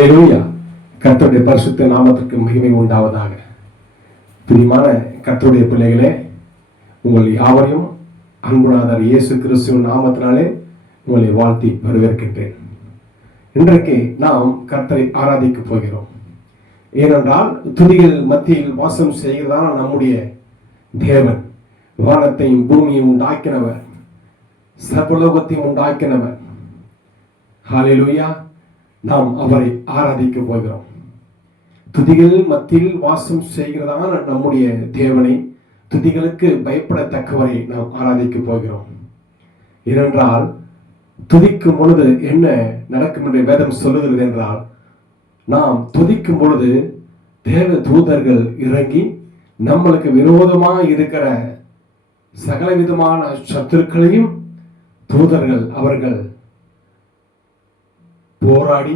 ஹல்லேலூயா. கர்த்தருடைய பரிசுத்த நாமத்திற்கு மகிமை உண்டாவதாக. பிரியமான கர்த்தருடைய பிள்ளைகளே, உங்கள் யாவரையும் அன்புநாதர் இயேசு கிறிஸ்துவின் நாமத்தினாலே உங்களை வாழ்த்தி வரவேற்கின்றேன். இன்றைக்கு நாம் கர்த்தரை ஆராதிக்க போகிறோம். ஏனென்றால் துதிகள் மத்தியில் வாசம் செய்கிறதான நம்முடைய தேவன், வானத்தையும் பூமியையும் உண்டாக்கினவர், சர்வலோகத்தையும் உண்டாக்கினவர். ஹல்லேலூயா. நாம் அவரை ஆராதிக்க போகிறோம். துதிகள் மத்தியில் வாசம் செய்கிறதான நம்முடைய தேவனை, துதிகளுக்கு பயப்படத்தக்கவரை நாம் ஆராதிக்க போகிறோம். ஏனென்றால் துதிக்கும் பொழுது என்ன நடக்கும் என்று வேதம் சொல்லுகிறது என்றால், நாம் துதிக்கும் பொழுது தேவ தூதர்கள் இறங்கி நம்மளுக்கு விரோதமாக இருக்கிற சகலவிதமான சத்துருக்களையும் தூதர்கள் அவர்கள் போராடி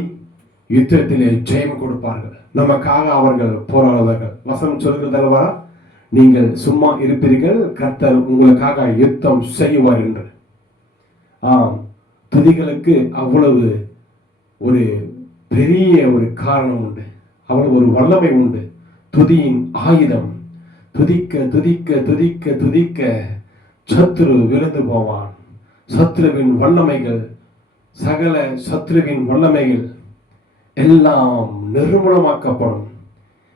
யுத்தத்திலே ஜெயம் கொடுப்பார்கள். நமக்காக அவர்கள் போராடுவார்கள். வசனம் சொல்கிறதல்லவா, நீங்கள் சும்மா இருப்பீர்கள், கர்த்தர் உங்களுக்காக யுத்தம் செய்வார் என்று. ஆம், துதிகளுக்கு அவ்வளவு ஒரு பெரிய ஒரு காரணம் உண்டு, அவ்வளவு ஒரு வல்லமை உண்டு. துதியின் ஆயுதம். துதிக்க துதிக்க துதிக்க துதிக்க சத்துரு விழுந்து போவான். சத்துருவின் வல்லமைகள், சகல சத்துருவின் வல்லமைகள் எல்லாம் நிர்மூலமாக்கப்படும்.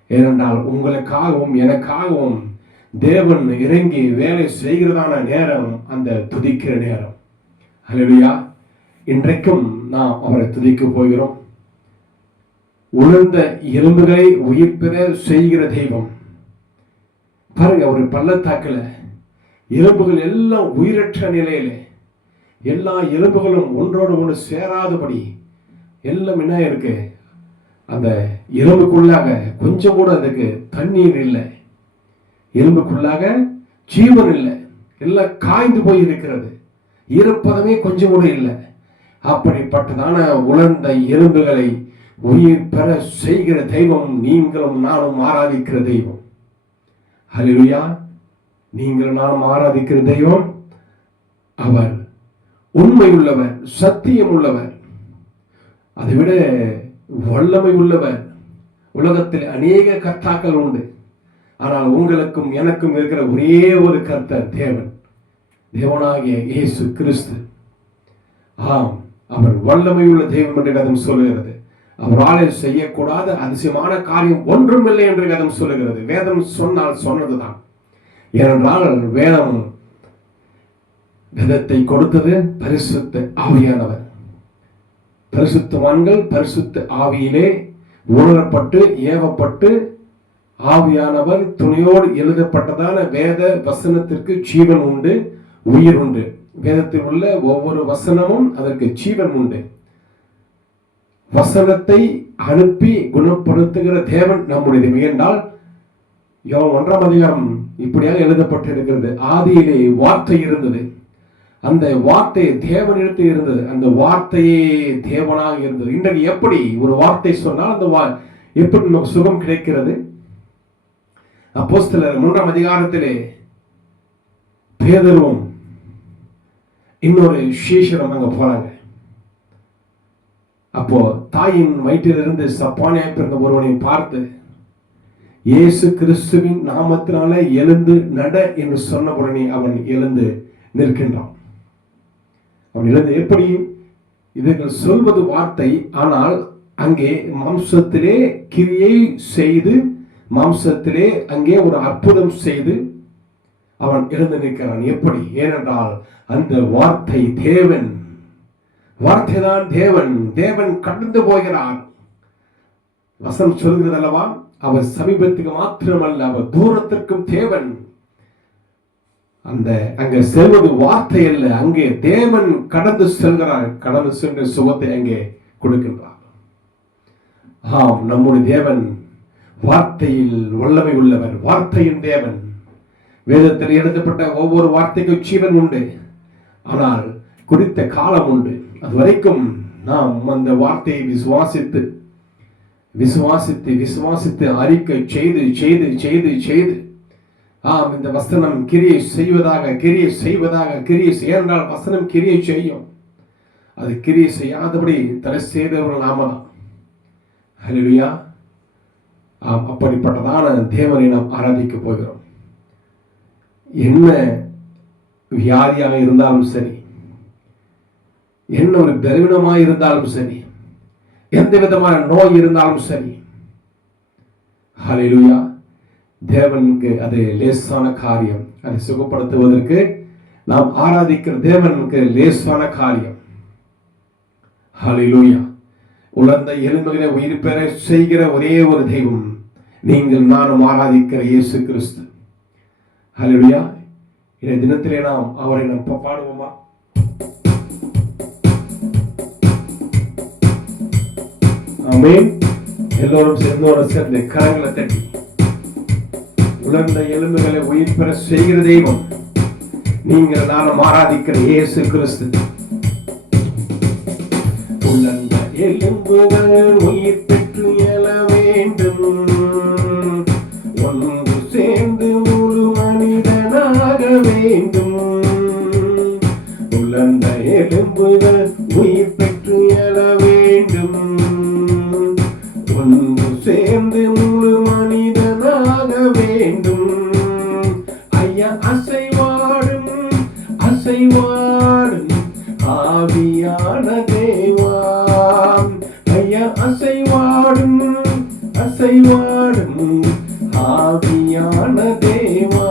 ஏனென்றால் உங்களுக்காகவும் எனக்காகவும் தேவன் இறங்கி வேலை செய்கிறதான நேரம் அந்த துதிக்கிற நேரம். ஹல்லேலூயா. இன்றைக்கும் நாம் அவரை துதிக்க போகிறோம். உலர்ந்த எலும்புகளை உயிர் பெற செய்கிற தெய்வம். பாருங்க, ஒரு பள்ளத்தாக்கில் எலும்புகள் எல்லாம் உயிரற்ற நிலையிலே, எல்லா எலும்புகளும் ஒன்றோடு ஒன்று சேராதபடி எல்லாம் என்ன இருக்கு, அந்த எலும்புக்குள்ளாக கொஞ்சம் கூட அதுக்கு தண்ணீர் இல்லை, எலும்புக்குள்ளாக ஜீவன் இல்லை, எல்லாம் காய்ந்து போய் இருக்கிறது, ஈரப்பதமே கொஞ்சம் கூட இல்லை. அப்படிப்பட்டதான உலர்ந்த எலும்புகளை உயிர் பெற செய்கிற தெய்வம் நீங்களும் நானும் ஆராதிக்கிற தெய்வம். ஹல்லேலூயா. நீங்கள் நானும் ஆராதிக்கிற தெய்வம் அவர் உண்மை உள்ளவர், சத்தியம் உள்ளவர், அதைவிட வல்லமை உள்ளவர். உலகத்தில் அநேக கர்த்தாக்கள் உண்டு, ஆனால் உங்களுக்கும் எனக்கும் இருக்கிற ஒரே ஒரு கர்த்தர் தேவன், தேவனாகிய இயேசு கிறிஸ்து. ஆம், அவர் வல்லமை உள்ள தெய்வம் என்று வேதம் சொல்லுகிறது. அவரால் செய்யக்கூடாத அதிசயமான காரியம் ஒன்றும் இல்லை என்று வேதம் சொல்லுகிறது. வேதம் சொன்னால் சொன்னதுதான். ஏனென்றால் வேதத்தை கொடுத்தது பரிசுத்த ஆவியானவர். பரிசுத்தவான்கள் பரிசுத்த ஆவியிலே உணரப்பட்டு ஏவப்பட்டு, ஆவியானவர் துணையோடு எழுதப்பட்டதான வேத வசனத்திற்கு ஜீவன் உண்டு, உயிர் உண்டு. வேதத்தில் உள்ள ஒவ்வொரு வசனமும் அதற்கு ஜீவன் உண்டு. வசனத்தை அனுப்பி குணப்படுத்துகிற தேவன் நம்முடைய என்றால், யோவான் 1ஆம் அதிகாரம் இப்படியாக எழுதப்பட்டு இருக்கிறது. ஆதியிலே வார்த்தை இருந்தது, அந்த வார்த்தை தேவனிடத்தில் இருந்தது, அந்த வார்த்தையே தேவனாக இருந்தது. இன்றைக்கு எப்படி ஒரு வார்த்தை சொன்னால் அந்த எப்படி நமக்கு சுகம் கிடைக்கிறது? அப்போஸ்தலர் 3ஆம் அதிகாரத்திலே பேதுருவும் இன்னொரு சீஷரும் அங்க போறாங்க. அப்போ தாயின் வயிற்றிலிருந்து சப்பானியாய் பிறந்த ஒருவனை பார்த்து, இயேசு கிறிஸ்துவின் நாமத்தினால எழுந்து நட என்று சொன்ன உடனே அவன் எழுந்து நிற்கின்றான். அவன் எழுந்து, எப்படி இவர்கள் சொல்வது வார்த்தை, ஆனால் அங்கே மாம்சத்திலே கிரியை செய்து, மாம்சத்திலே அங்கே ஒரு அற்புதம் செய்து அவன் எழுந்து நிற்கிறான். எப்படி? ஏனென்றால் அந்த வார்த்தை தேவன், வார்த்தைதான் தேவன். தேவன் கடந்து போகிறார். வசனம் சொல்கிறது அல்லவா, அவர் சமீபத்துக்கு மாத்திரமல்ல, அவர் தூரத்திற்கும் தேவன். அந்த அங்க செல்வது வார்த்தை அல்ல, அங்கே தேவன் கடந்து செல்கிறார். கடந்து சென்ற சுகத்தை அங்கே கொடுக்கின்றார். ஆம், நம்முடைய தேவன் வார்த்தையில் வல்லமை உள்ளவர், வார்த்தையின் தேவன். வேதத்தில் எழுதப்பட்ட ஒவ்வொரு வார்த்தைக்கும் ஜீவன் உண்டு, ஆனால் குறித்த காலம் உண்டு. அது வரைக்கும் நாம் அந்த வார்த்தையை விசுவாசித்து விசுவாசித்து விசுவாசித்து அறிக்கை செய்து செய்து செய்து செய்து, ஆம், இந்த வசனம் கிரியை செய்வதாக கிரியை செய்வதாக கிரியை செய்தால் வசனம் கிரியை செய்யும். அது கிரியை செய்யாதபடி தலை செய்தவர்கள் நாம தான். ஹல்லேலூயா. அப்படிப்பட்டதான தேவனை நாம் ஆராதிக்க போகிறோம். என்ன வியாதியாக இருந்தாலும் சரி, என்ன ஒரு பலவீனமாக இருந்தாலும் சரி, எந்த விதமான நோய் இருந்தாலும் சரி, ஹல்லேலூயா, தேவனுக்கு அது லேசான காரியம். அதை சுகப்படுத்துவதற்கு நாம் ஆராதிக்கிற தேவனுக்கு லேசான காரியம். ஹல்லேலூயா. உலர்ந்த எலும்புகளை உயிர் பெற செய்கிற ஒரே ஒரு தெய்வம் நீங்கள் நானும் ஆராதிக்கிற இயேசு கிறிஸ்து. ஹல்லேலூயா. இந்த தினத்திலே நாம் அவரை நாம் பாடுவோமா? ஆமென். எல்லோரும் சேர்ந்து கரங்களை தட்டி, உலர்ந்த எலும்புகளை உயிர் பெற செய்கிற தெய்வம் நீங்கள் நானும் ஆராதிக்கிற இயேசு கிறிஸ்து. உலர்ந்த எலும்புகள் உயிர் பெற்று எழ வேண்டும், ஒன்று சேர்ந்து முழு மனிதனாக வேண்டும். உலர்ந்த எலும்புகள் உயிர் பெற்று எழ வேண்டும், ஒன்று சேர்ந்து முழு மனிதனாக வேண்டும். ஐயா அசைவாடும் அசைவாடும் ஆவியான தேவா, ஐயா அசைவாடும் அசைவாடும் ஆவியான தேவா.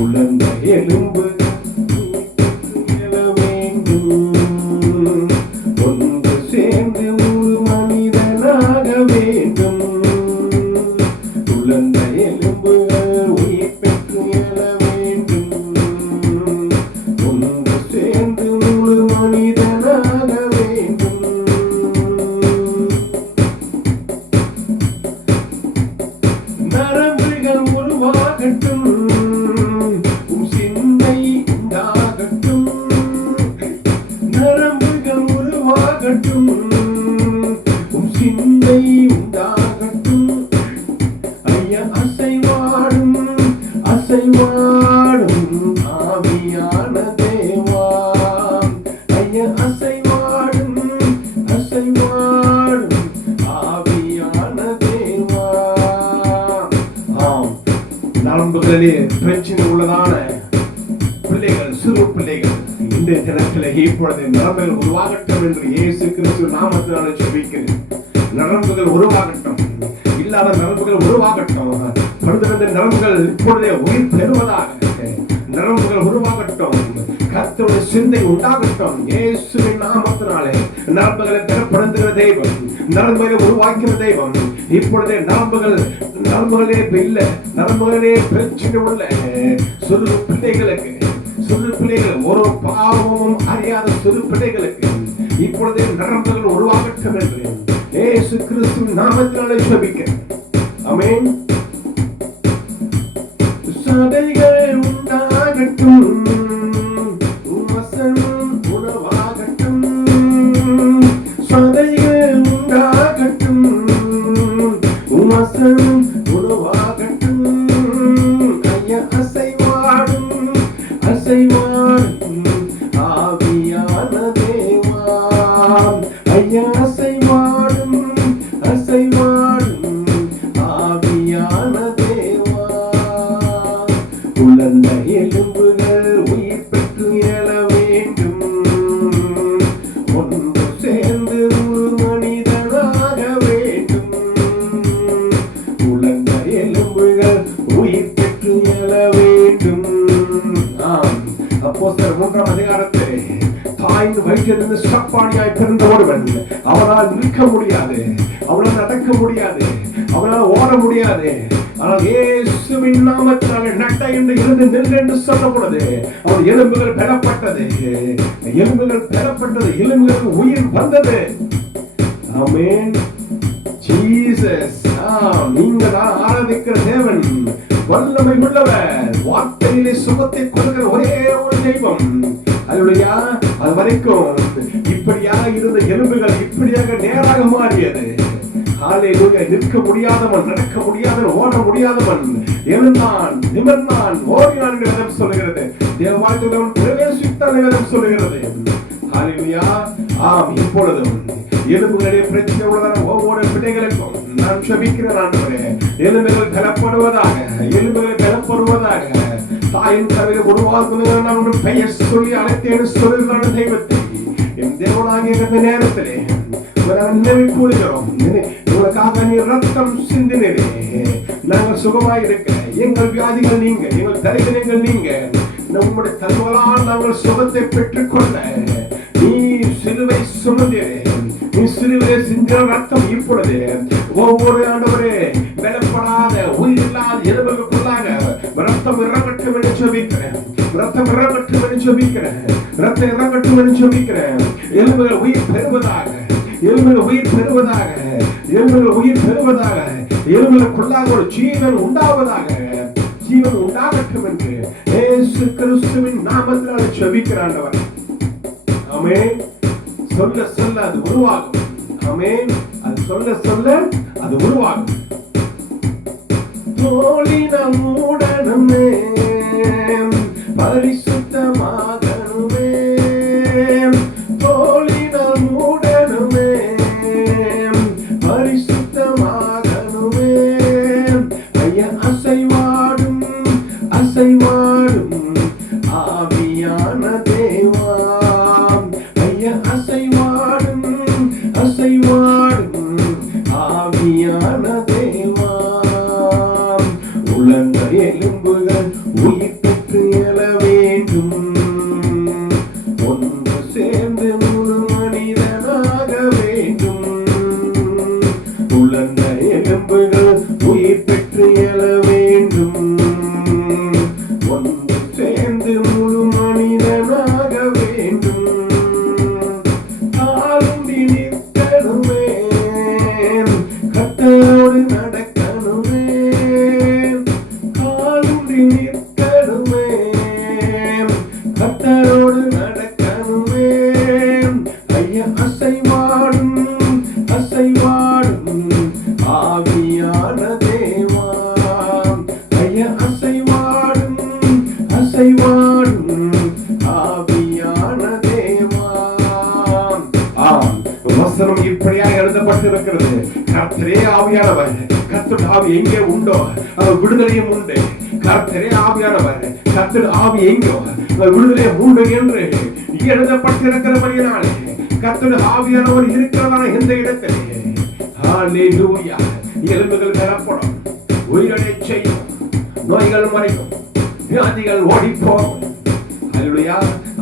உலர்ந்த எலும்பு எழ வேண்டும், ஒன்று சேர்ந்து முழு மனிதனாக வேண்டும். உலர்ந்த எலும்புகள் உயிர் பெற்று எழ வேண்டும், ஒன்று சேர்ந்து முழு மனிதனாக வேண்டும். நரம்புகள் உருவாகட்டும், சிந்தை உண்டாகட்டும். நரம்புகள் உருவாகட்டும், சிந்தை உண்டாகட்டும். ஐயா அசைவாடும் அசைவாடும் ஆவியான தேவா, ஐயா அசைவாடும் அசைவாடும் ஆவியான தேவா. ஆம், நரம்புகளிலே பிரச்சனை உள்ளதான பிள்ளைகள், சிறு பிள்ளைகள், இந்த தினத்தில் இப்பொழுது நரம்புகள் உருவாகட்டும் என்று இயேசு கிறிஸ்து நாமத்தினாலே ஜெபிக்கிறேன். நரம்புகள் உருவாகட்டும், இல்லாத நரம்புகள் உருவாகட்டும். படுத்திருந்த நரம்புகள் இப்பொழுதே உயிர் பெறுவதாக நரம்புகள் உருவாகட்டும். கர்த்தருடைய சிந்தை உண்டாகட்டும். இயேசுவின் நாமத்தினாலே நரம்புகளை திறப்படுத்துகிற தெய்வம், நரம்புகளை உருவாக்கிற தெய்வம் இப்பொழுதே நரம்புகளே இல்லை, நரம்புகளே பிரச்சனை உள்ள சிறு பிள்ளைகளுக்கு, சிறு பிள்ளைகள், ஒரு பாவமும் அறியாத சிறு பிள்ளைகளுக்கு இப்பொழுதே நரம்புகள் உருவாகட்டும் என்று இயேசு கிறிஸ்துவின் நாமத்தினாலே ஜெபிக்கிறேன். ஆமென். சதைகள் உண்டாகட்டும், வசனம் உணவாகட்டும். சதைகள் உண்டாகட்டும், வசனம் உணவாகட்டும். ஐயா அசைவாடும் அசைவாடும் ஆவியான தேவா, ஐயா அசைவாடும் அசைவாடும் ஆவியான தேவா. உலர்ந்த எலும்புகள் உயிர் பெற்று எழ வேண்டும், ஒன்று சேர்ந்து முழு மனிதனாக வேண்டும். உலர்ந்த எலும்புகள் உயிர் பெற்று எழ வேண்டும். அப்போஸ்தலர் 3ஆம் அதிகாரத்திலே தாயின் வயிற்றிலிருந்து சப்பானியாய் பிறந்த ஒருவன், அவனால் நிற்க முடியாது, அவனால் நடக்க முடியாது, அவனால் ஓட முடியாது. ஆனால் இயேசுவின் நாமத்தினாலே நட்ட என்று இருந்து நின்று என்று சொல்லப்படுது. அவன் எலும்புகள் பெறப்பட்டது, எலும்புகள் பெறப்பட்டது, எலும்புகளுக்கு உயிர் வந்தது. ஆமென். ஜீசஸ். நீங்கள் ஆராதிக்கிற தேவன் வல்லமை உள்ளவர், வார்த்தையிலே சுகத்தை கொடுக்கிற ஒரே ஒரு தெய்வம். அல்லேலூயா. அது வரைக்கும் இப்படியாக இருந்த எலும்புகள் இப்படியாக நேராக மாறியது. ஹல்லேலூயா. நிற்க முடியாதவன், நடக்க முடியாதவன், ஓட முடியாதவன் எழுந்தான், நிமிர்ந்தான், ஓடினான் என்று வேதம் சொல்லுகிறது. தேவ வாழ்க்கையில் பிரவேசித்தான் வேதம் சொல்லுகிறது. ஹல்லேலூயா. ஆம், இப்பொழுதும் எலும்புகளிலே பிரச்சனை உள்ளதான ஒவ்வொரு பிள்ளைகளுக்கும் நான் ஜெபிக்கிறேன் ஆண்டவரே. எலும்புகள் பலப்படுவதாக, எலும்புகள் பலப்படுவதாக. தாயின் கருவிலே உருவாக்குவதாக நான் ஒரு பெயர் சொல்லி அழைத்தேன் சொல்லுகிறான தெய்வத்தை என் தேவனாகிய இந்த நேரத்திலே நினைவு கூறுகிறோம். உங்களுக்காக நீ ரத்தம் சிந்தினரே, நாங்கள் சுகமாய் இருக்க, எங்கள் வியாதிகள் நீங்க, எங்கள் தரித்திரங்கள் நீங்க, நம்முடைய தன்மையால் நாங்கள் சுகத்தை பெற்றுக்கொள்ள நீ சிலுவை சுமந்தீரே. நீ சிலுவை சிந்தின ரத்தம் இப்பொழுது ஒவ்வொரு ஆண்டவரே பலப்படாத உயிரில்லாத எலும்புகளுக்குள்ளாக ரத்தம் இறங்கட்டும் என்று ஜெபிக்கிறேன். ரத்தம் இறங்கட்டும் என்று ஜெபிக்கிறேன். ரத்தம் இறங்கட்டும் என்று ஜெபிக்கிறேன். எலும்புகள் உயிர் பெறுவதாக, எலும்புகள் உயிர் பெறுவதாக, எலும்புகள் உயிர் பெறுவதாக, எலும்புகளுக்குள்ளாக ஒரு ஜீவன் உண்டாவதாக, ஜீவன் உண்டாகட்டும் என்று இயேசு கிறிஸ்துவின் நாமத்தினால் ஜெபிக்கிறேன். ஆமென். சொல்ல சொல்ல அது உருவாகும். ஆமென். அது சொல்ல சொல்ல அது உருவாகும். தோளினால் மூடணுமே, பரிசுத்தமாகணுமே, தோளினால் மூடணுமே, பரிசுத்தமாகணுமே. ஐயா அசைவாடும் அசைவாடும் ஆவியான தேவா, ஐயா அசைவாடும் அசைவாடும் ஆவியான தேவா. உலர்ந்த எலும்புகள் உயிர் பெற்று எழ வேண்டும், ஒன்று சேர்ந்து முழு மனிதனாக வேண்டும். உலர்ந்த எலும்புகள் உயிர் பெற்று எழ வேண்டும், ஒன்று சேர்ந்து முழு மனிதனாக வேண்டும். காலுண்டி நிற்கணுமே, கர்த்தரோடு நடக்கணுமே, காலுண்டி நிற்கணுமே, கர்த்தரோடு நடக்கணுமே. ஐயா அசைவாடும் அசைவாடும் ஆவியான தேவா, ஐயா அசைவாடும் அசைவாடும் ஆவியான தேவா. ஆம், வசனம் இப்படியாக எழுதப்பட்டிருக்கிறது. கர்த்தரே ஆவியானவர், கர்த்தர் ஆவி எங்கே உண்டோ அவர் விடுதலையும் உண்டு. கர்த்தரே ஆவியானவர், கர்த்தர் ஆவி எங்கோ அவர் விடுதலையும் உண்டு என்று எழுதப்பட்டிருக்கிறபடியாலே கர்த்தர் ஆவியானவர் இருக்கிறதான எந்த இடத்திலே ஹல்லேலூயா எலும்புகள் பலப்படும், உயிரடை செய்யும், நோய்கள் மறைக்கும், வியாதிகள் ஓடி போகும். ஹல்லேலூயா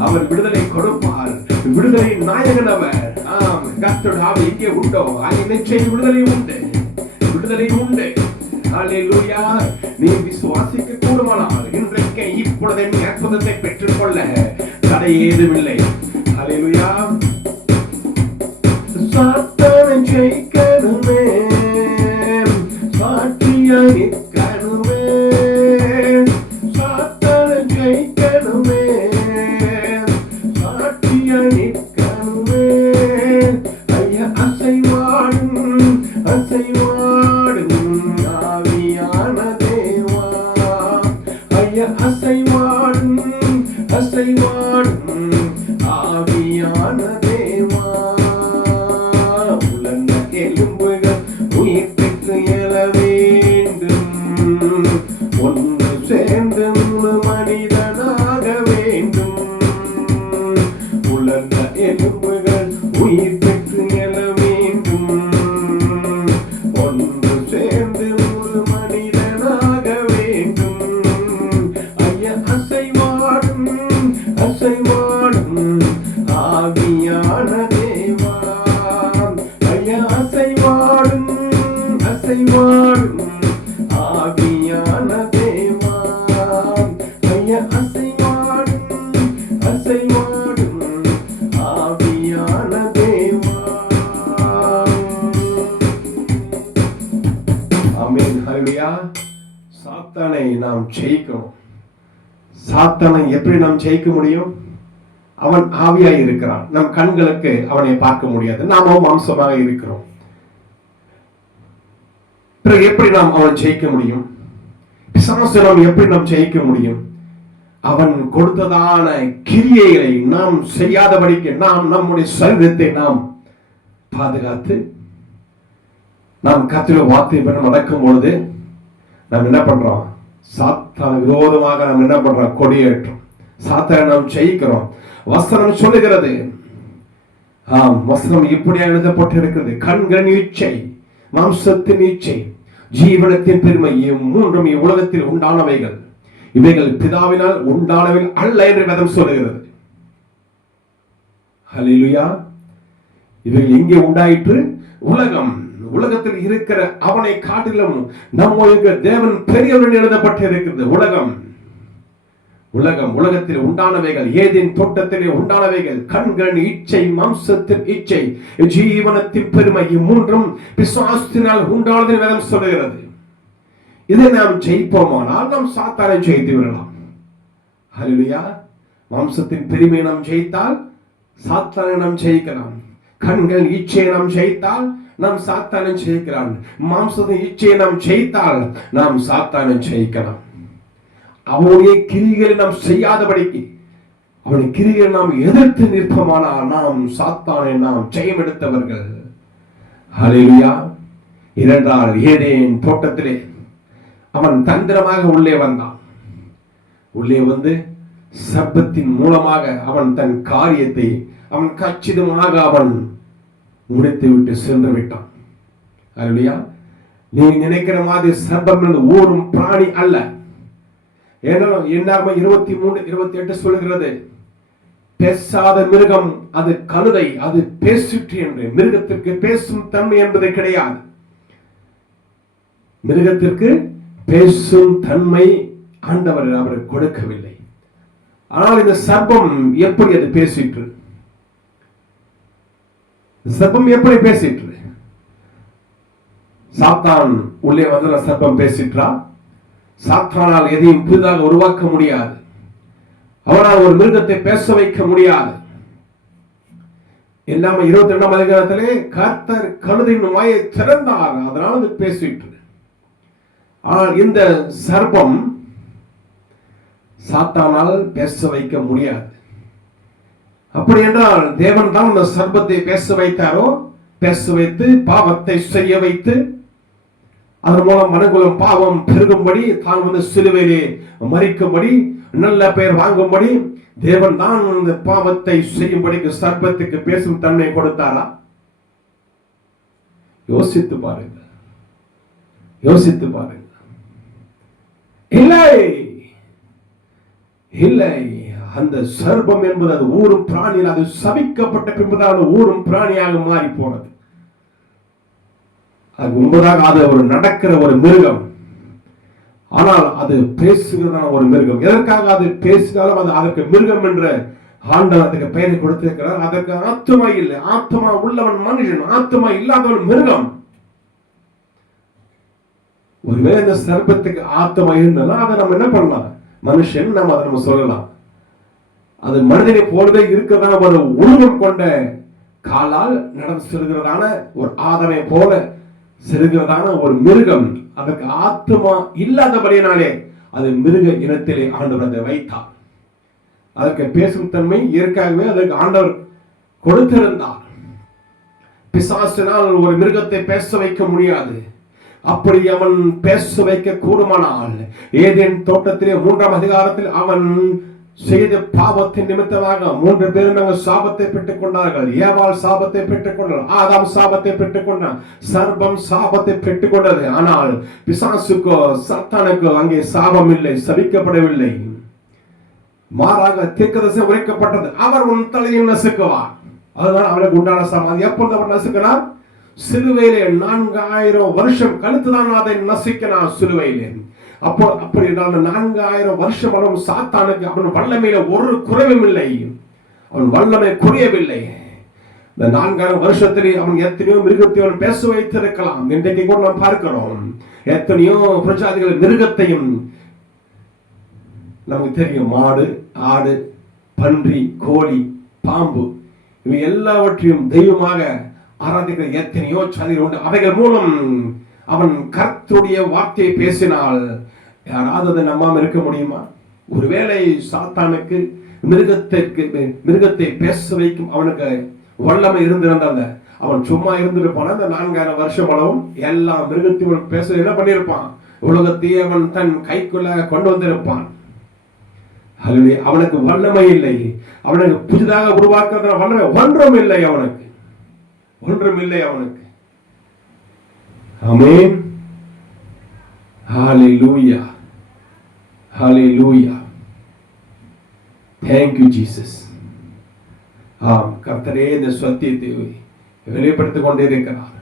அவர் விடுதலை கொடுப்பார். விடுதலை நாயகன் அவர். ஆம், கர்த்தர் ஆவி எங்கே உண்டோ அங்கே நிச்சயம் விடுதலை உண்டு, விடுதலை உண்டு. ஹல்லேலூயா நீ விசுவாசிக்க கூடுமானால் இன்றைக்கு இப்பொழுதே நீ அற்புதத்தை பெற்றுக்கொள்ள தடை ஏதுமில்லை. ஹல்லேலூயா. சாத்தானை ஜெயிக்கணுமே, சாட்சியாய் நிற்கணுமே, சாத்தானை ஜெயிக்கணுமே, சாட்சியாய் நிற்கணுமே. ஐயா அசைவாடும் அசைவாடும் ஆவியான தேவா, ஐயா அசைவாடும் அசைவாடும் ஆவியான தேவா. உலர்ந்த எலும்புகள் உயிர் பெற்று எழ வேண்டும், ஒன்று சேர்ந்து முழு மனிதனாக வேண்டும். உலர்ந்த எலும்புகள் உயிர் பெற்று எழ வேண்டும், ஒன்று சேர்ந்து முழு மனிதனாக வேண்டும். ஐயா அசைவாடும் அசைவாடும் ஆவியான தேவா, ஐயா அசைவாடும் அசைவாடும் ஆவியான தேவா, ஐயா அசைவாடும் அசைவாடும் ஆவியான தேவா. ஆமென். ஹல்லேலூயா. சாத்தானை நாம் ஜெயிக்கணும். சாத்தானை எப்படி நாம் ஜெயிக்க முடியும்? அவன் ஆவியாய் இருக்கிறான். நம் கண்களுக்கு அவனை பார்க்க முடியாது, நாமும் மாம்சமாக இருக்கிறோம். பிறகு எப்படி நாம் அவன் ஜெயிக்க முடியும்? பிசாசை நாம் எப்படி நாம் ஜெயிக்க முடியும்? அவன் கொடுத்ததான கிரியைகளை நாம் செய்யாதபடிக்கு நாம் நம்முடைய சரீரத்தை நாம் பாதுகாத்து நாம் கர்த்தருடைய வார்த்தையை பெற்று நடக்கும் பொழுது நாம் என்ன பண்றோம்? சாத்தான விரோதமாக நாம் என்ன பண்றோம்? கொடியேற்றோம். சாத்தானை நாம் ஜெயிக்கிறோம். வசனம் சொல்லுகிறது, வசனம் இப்படியாக எழுதப்பட்டிருக்கிறது, கண்களின் இச்சை, மாம்சத்தின் இச்சை, ஜீவனத்தின் பெருமை, மூன்றும் இவ்வுலகத்தில் உண்டானவைகள், இவைகள் பிதாவினால் உண்டானவைகள் அல்ல என்று வேதம் சொல்லுகிறது. ஹல்லேலூயா. இவைகள் எங்கே உண்டாயிற்று? உலகம். உலகத்தில் இருக்கிற அவனை காட்டிலும் நம்முடைய தேவன் பெரியவன் எழுதப்பட்டிருக்கிறது. உலகம் உலகம் உலகத்தில் உண்டானவைகள், ஏதேன் தோட்டத்திலே உண்டானவைகள், கண்களின் இச்சை, மாம்சத்தின் இச்சை, ஜீவனத்தின் பெருமை, மூன்றும் பிசாசினால் உண்டானது வேதம் சொல்லுகிறது. இதை நாம் ஜெயிப்போமானால் நாம் சாத்தானை ஜெயித்து விடலாம். ஹல்லேலூயா. மாம்சத்தின் பெருமையை நாம் ஜெயித்தால் சாத்தானை நாம் ஜெயிக்கலாம். கண்கள் இச்சையை நாம் ஜெயித்தால் நாம் சாத்தானை ஜெயிக்கலாம். மாம்சத்தின் இச்சையை நாம் ஜெயித்தால் நாம் சாத்தானை ஜெயிக்கலாம். அவனுடைய கிரிகளை நாம் செய்யாதபடிக்கு, அவனுடைய கிரிகளை நாம் எதிர்த்து நிற்போமானால் நாம் சாத்தானை நாம் ஜெயம் எடுத்தவர்கள். ஹல்லேலூயா. இரண்டால் ஏதேன் தோட்டத்திலே அவன் தந்திரமாக உள்ளே வந்தான். உள்ளே வந்து சர்ப்பத்தின் மூலமாக அவன் தன் காரியத்தை அவன் கச்சிதமாக அவன் முடித்து விட்டு சென்று விட்டான். ஹல்லேலூயா. நீ நினைக்கிற மாதிரி சர்ப்பம் என்று ஊரும் பிராணி அல்ல. என்னாகமம் 23:28 சொல்லுகிறது, பேசாத மிருகம் அது கழுதை, அது பேசிற்று என்று. மிருகத்திற்கு பேசும் தன்மை என்பது கிடையாது. மிருகத்திற்கு பேசும் தன்மை ஆண்டவர் அவர் கொடுக்கவில்லை. ஆனால் இந்த சர்ப்பம் எப்படி அது பேசிற்று? சர்ப்பம் எப்படி பேசிற்று? சாத்தான் உள்ளே வந்து சர்ப்பம் பேசிற்றா? சாத்தானால் எதையும் புதிதாக உருவாக்க முடியாது. அவனால் ஒரு மிருகத்தை பேச வைக்க முடியாது. எல்லாமே 22ஆம் அதிகாரத்திலே கர்த்தர் கழுதையின் வாயை திறந்தார், அதனால் அது பேசிற்று. ஆனால் இந்த சர்ப்பம் சாத்தானால் பேச வைக்க முடியாது. அப்படி என்றால் தேவன் தான் அந்த சர்ப்பத்தை பேச வைத்தாரோ? பேச வைத்து பாவத்தை செய்ய வைத்து அதன் மூலம் மனுக்குலம் பாவம் பெருகும்படி, தான் வந்து சிலுவையிலே மரிக்கும்படி, நல்ல பெயர் வாங்கும்படி தேவன் தான் அந்த பாவத்தை செய்யும்படிக்கு சர்ப்பத்துக்கு பேசும் தன்மை கொடுத்தாரா? யோசித்து பாருங்க, யோசித்து பாருங்க. இல்லை இல்லை. அந்த சர்ப்பம் என்பது அது ஊரும் பிராணியில், அது சபிக்கப்பட்ட பின்புதான் ஊரும் பிராணியாக மாறி போனது. அது முன்பதாக அது ஒரு நடக்கிற ஒரு மிருகம். ஆனால் அது பேசுகிறதான ஒரு மிருகம். எதற்காக அது பேசினாலும் அது அதற்கு மிருகம் என்ற ஆண்டவர் அதுக்கு பெயரை கொடுத்திருக்கிறார். அதற்கு ஆத்மா இல்லை. ஆத்மா உள்ளவன் மனுஷன், ஆத்மா இல்லாதவன் மிருகம். ஒருவேளை இந்த சர்ப்பத்துக்கு ஆத்மா இருந்தாலும் அதை நம்ம என்ன பண்ணலாம்? மனுஷன் நம்ம அதை நம்ம சொல்லலாம். அது மனிதனை போலவே இருக்கிறதான ஒரு உருவம் கொண்ட காலால் நடந்து செல்கிறதான ஒரு ஆதமை போல செல்கிறதான ஒரு மிருகம். அதற்கு ஆத்மா இல்லாதபடியினாலே அது மிருக இனத்திலே ஆண்டவர் அதை வைத்தார். அதற்கு பேசும் தன்மை இயற்கையாகவே அதற்கு ஆண்டவர் கொடுத்திருந்தார். பிசாசினால் ஒரு மிருகத்தை பேச வைக்க முடியாது. அப்படி அவன் பேச வைக்க கூடுமானால் ஏதேன் தோட்டத்திலே 3ஆம் அதிகாரத்தில் அவன் செய்த பாவத்தின் நிமித்தமாக 3 பேரும் சாபத்தை பெற்றுக் கொண்டார்கள். ஏவாள் சாபத்தை பெற்றுக் கொண்டார், ஆதாம் சாபத்தை பெற்றுக் கொண்டார், சர்ப்பம் சாபத்தை பெற்றுக் கொண்டது. ஆனால் பிசாசுக்கோ சாத்தானுக்கோ அங்கே சாபம் இல்லை, சபிக்கப்படவில்லை. மாறாக தீர்க்கதரிசனம் உரைக்கப்பட்டது, அவர் உன் தலையை நசுக்குவார். அதுதான் அவனுக்கு உண்டான சாபம். எப்பொழுது அவர் நசுக்கினார்? சிலுவையிலே 4000 வருஷம் கழித்துதான் அதை நசுக்கினார் சிலுவையிலே. அப்போ அப்படி என்றால் 4000 வருஷம் அளவும் சாத்தானுக்கு அவன் வல்லமையில ஒரு குறைவும் இல்லை. அவன் வல்லமை குறையவில்லை. இந்த 4000 வருஷத்திலே அவன் எத்தனையோ மிருகத்தை அவன் பேச வைத்திருக்கலாம். இன்றைக்கு கூட நாம் பார்க்கிறோம் எத்தனையோ பிரஜாதிகள் மிருகத்தையும். நமக்கு தெரியும், மாடு, ஆடு, பன்றி, கோழி, பாம்பு இவை எல்லாவற்றையும் தெய்வமாக ஆராதிக்கிற எத்தனையோ சாதிகள் உண்டு. அவைகள் மூலம் அவன் கர்த்தருடைய வார்த்தையை பேசினால் யாராவது அதை நம்பாம இருக்க முடியுமா? ஒருவேளை சாத்தானுக்கு மிருகத்தை பேச வைக்கும் அவனுக்கு வல்லமை இருந்திருந்தாங்க. அவன் சும்மா இருந்திருப்பான். அந்த 4000 வருஷம் அளவும் எல்லா மிருகத்தையும் பேச என்ன பண்ணியிருப்பான்? உலகத்தையே அவன் தன் கைக்குள்ள கொண்டு வந்திருப்பான். அவனுக்கு வல்லமை இல்லை. அவனுக்கு புதிதாக உருவாக்குற வல்லமை ஒன்றும் இல்லை. அவனுக்கு ஒன்றும் இல்லை. அவனுக்கு ஆமென். ஹalleluya, ஹalleluya. Thank you Jesus. கர்த்தரே இந்த சத்தியத்தை வெளிப்படுத்திக் கொண்டே இருக்கிறார்.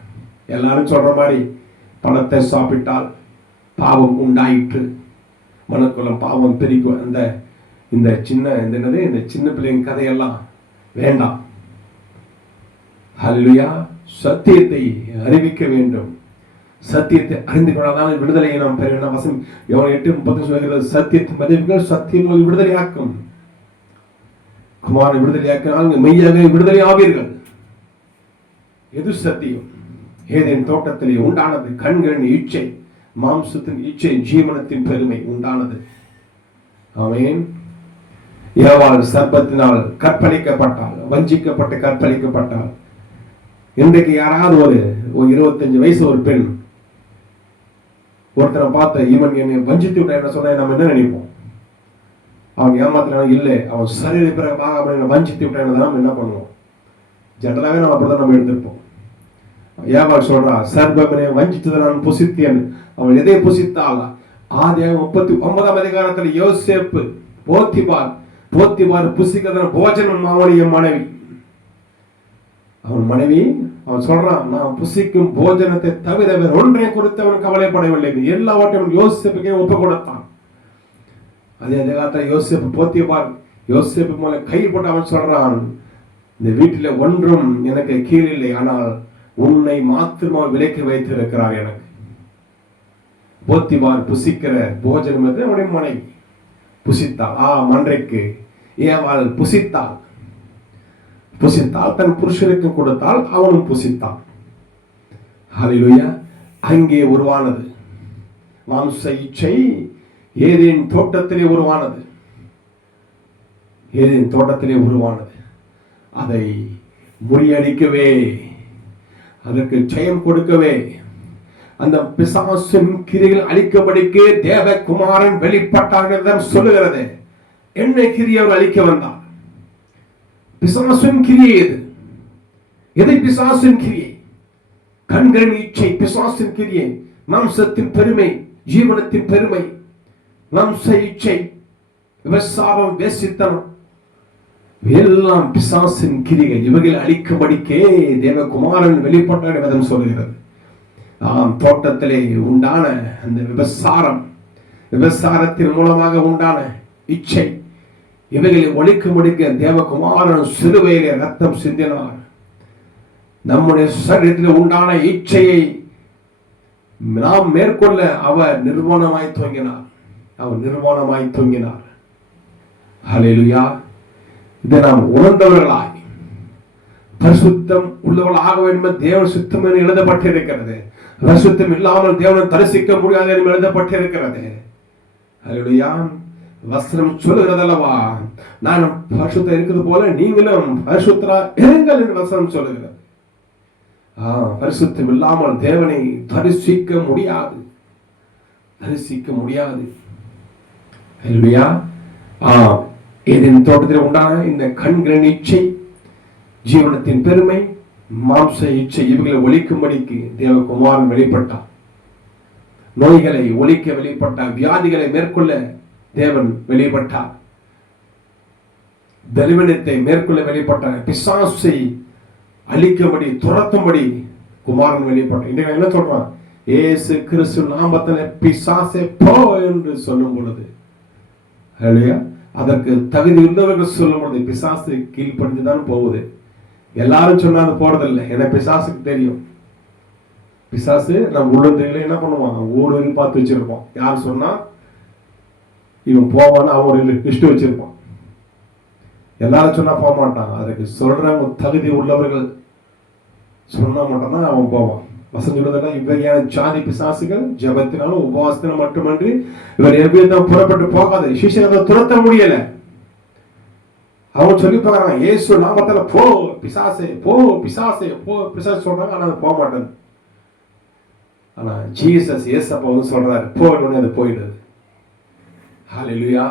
எல்லாரும் சொல்ற மாதிரி பழத்தை சாப்பிட்டால் பாவம் உண்டாயிற்று, மனக்குளம் பாவம் பிரிக்கும். இந்த சின்ன பிள்ளைங்க கதையெல்லாம் வேண்டாம். ஹல்லேலூயா. சத்தியத்தை அறிவிக்க வேண்டும். சத்தியத்தை அறிந்து கொண்டால் விடுதலையை நாம் பெற வேண்டும். வசனம் யோவான் 8:30 சொல்கிறது, சத்தியத்தின் அறிவிங்கள் சத்தியம் விடுதலையாக்கும். குமாரனை விடுதலையாக்கினால் மெய்யாக விடுதலை ஆவீர்கள். எது சத்தியம்? ஏதேன் தோட்டத்திலே உண்டானது கண்களின் இச்சை, மாம்சத்தின் இச்சை, ஜீவனத்தின் பெருமை உண்டானது. ஆமென். ஏவாள் சர்ப்பத்தினால் கற்பழிக்கப்பட்டால், வஞ்சிக்கப்பட்டு கற்பழிக்கப்பட்டால், இன்றைக்கு யாராவது ஒரு 25 வயசு ஒரு பெண் ஒருத்தனை பார்த்த இவன் என்னை வஞ்சித்து விட்ட என்ன சொன்ன நம்ம என்ன நினைப்போம்? அவன் ஏமாத்தினாலும் இல்லை, அவன் சரீர பிறகு அவனை வஞ்சித்து விட்டான் நாம் என்ன பண்ணுவோம்? ஜெனரலாகவே நம்ம அப்படிதான் நம்ம எடுத்திருப்போம். ஏவாள் சொல்றா, சர்ப்பமனை வஞ்சித்ததை நான் புசித்தேன். அவன் எதை புசித்தாள்? ஆதியாகமம் 39ஆம் அதிகாரத்தில் யோசேப்பு போத்திபார் புசிக்கிறத போஜனம் அவனுடைய மனைவி. அவன் மனைவி அவன் சொல்றான், நான் புசிக்கும் போஜனத்தை தவிர வேறு ஒன்றை குறித்து அவன் கவலைப்படவில்லை. எல்லாவற்றையும் யோசேப்புக்கே ஒப்பு கொடுத்தான். அதே காலத்தில் யோசேப்பு மூலம் கை போட்டு அவன் சொல்றான், இந்த வீட்டில் ஒன்றும் எனக்கு கீழ் இல்லை, ஆனால் உன்னை மாத்திரமா விலக்கி வைத்திருக்கிறார் எனக்கு. போத்திபார் புசிக்கிற போஜனம் என்று அவனுடைய மனைவி புசித்தாள். மன்றைக்கு ஏவாள் புசித்தாள். தன் புருஷனுக்கு கொடுத்தால் அவனும் புசித்தான். ஹல்லேலூயா. அங்கே உருவானது மாம்ச இச்சை. ஏதேன் தோட்டத்திலே உருவானது. அதை முறியடிக்கவே, அதற்கு ஜெயம் கொடுக்கவே, அந்த பிசாசின் கிரிகள் அழிக்கபடிக்கு தேவகுமாரன் வெளிப்பட்டார் சொல்லுகிறது. என்ன கிரியை அவர் அழிக்க வந்தார்? பிசாசின் கிரியை. எதை பிசாசின் கிரியை? கண்களின் இச்சை பிசாசின் கிரியை. மாம்சத்தின் பெருமை, ஜீவனத்தின் பெருமை, மாம்ச இச்சை, விபசாரம், வேசித்தனம் எல்லாம் பிசாசின் கிரியை. இவைகள் அழிக்கும்படிக்கே தேவகுமாரன் வெளிப்பட்டார் வேதம் சொல்லுகிறது. தோட்டத்திலே உண்டான அந்த விபசாரத்தின் மூலமாக உண்டான இச்சை, இவைகளை ஒழிக்கும்படிக்க தேவகுமாரன் சிலுவையிலே ரத்தம் சிந்தினார். நம்முடைய சரீரத்தில் உண்டான இச்சையை நாம் மேற்கொள்ள அவர் நிர்வாணமாய் தொங்கினார். ஹல்லேலூயா. இதை நாம் உணர்ந்தவர்களாய் பரிசுத்தம் உள்ளவர்களாக வேண்டும். தேவன் சுத்தம் என்று எழுதப்பட்டிருக்கிறது. பரிசுத்தம் இல்லாமல் தேவனை தரிசிக்க முடியாது என்று எழுதப்பட்டிருக்கிறது. ஹல்லேலூயா. வசனம் சொல்லுகிறதல்லவா, நான் பரிசுத்தம் இருக்கிறது போல நீங்களும் பரிசுத்தரா இருங்கள் என்று வசனம் சொல்லுகிறது. பரிசுத்தம் இல்லாமல் தேவனை தரிசிக்க முடியாது. ஹல்லேலூயா. ஏதேன் தோட்டத்தில் உண்டான இந்த கண்களின் இச்சை, ஜீவனத்தின் பெருமை, மாம்ச இச்சை, இவைகளை ஒழிக்கும்படிக்கு தேவகுமாரன் வெளிப்பட்டார். நோய்களை ஒழிக்க வெளிப்பட்டார். வியாதிகளை மேற்கொள்ள தேவன் வெளிப்பட்டார். பலவீனத்தை மேற்கொள்ள வெளிப்பட்டார். பிசாசை அழிக்கும்படி, துரத்தும்படி குமாரன் வெளிப்பட்டார். இன்றைக்கு என்ன சொல்றான்? இயேசு கிறிஸ்து நாமத்தில் பிசாசே போ என்று சொல்லும் பொழுது, அதற்கு தகுதி உள்ளவர்கள் சொல்லும் பொழுது பிசாசு கீழ்ப்படிஞ்சுதான் போகுது. எல்லாரும் சொன்னா அது போறதில்லை. ஏன்னா பிசாசுக்கு தெரியும். பிசாசு நம்ம உள்ளத்துல என்ன பண்ணுவான்? ஊடுருவி பார்த்து வச்சிருப்போம். யார் சொன்னா இவன் போவான்னு அவன் லிஸ்ட் வச்சிருப்பான். எல்லாரும் சொன்னா போக மாட்டான். அதுக்கு சொல்றவங்க தகுதி உள்ளவர்கள் சொன்னா மட்டும்தான் அவன் போவான். வசனம் சொல்றதுன்னா, இவ்வகையான ஜாதி பிசாசுகள் ஜபத்தினாலும் உபவாசத்தினாலும் மட்டுமன்றி இவர் எவ்விதம் புறப்பட்டு போகாது. சிஷ்யனை துரத்த முடியல. அவங்க சொல்லி பார்க்கறாங்க, இயேசு நாமத்துல போ பிசாசே, போ பிசாசே, போ பிசாசு சொல்றாங்க. ஆனா அது போக மாட்டேன். ஆனா ஜீசஸ் ஏசப்பா வந்து சொல்றாரு, போகணும்னு அது போயிடுது. ஹல்லேலூயா.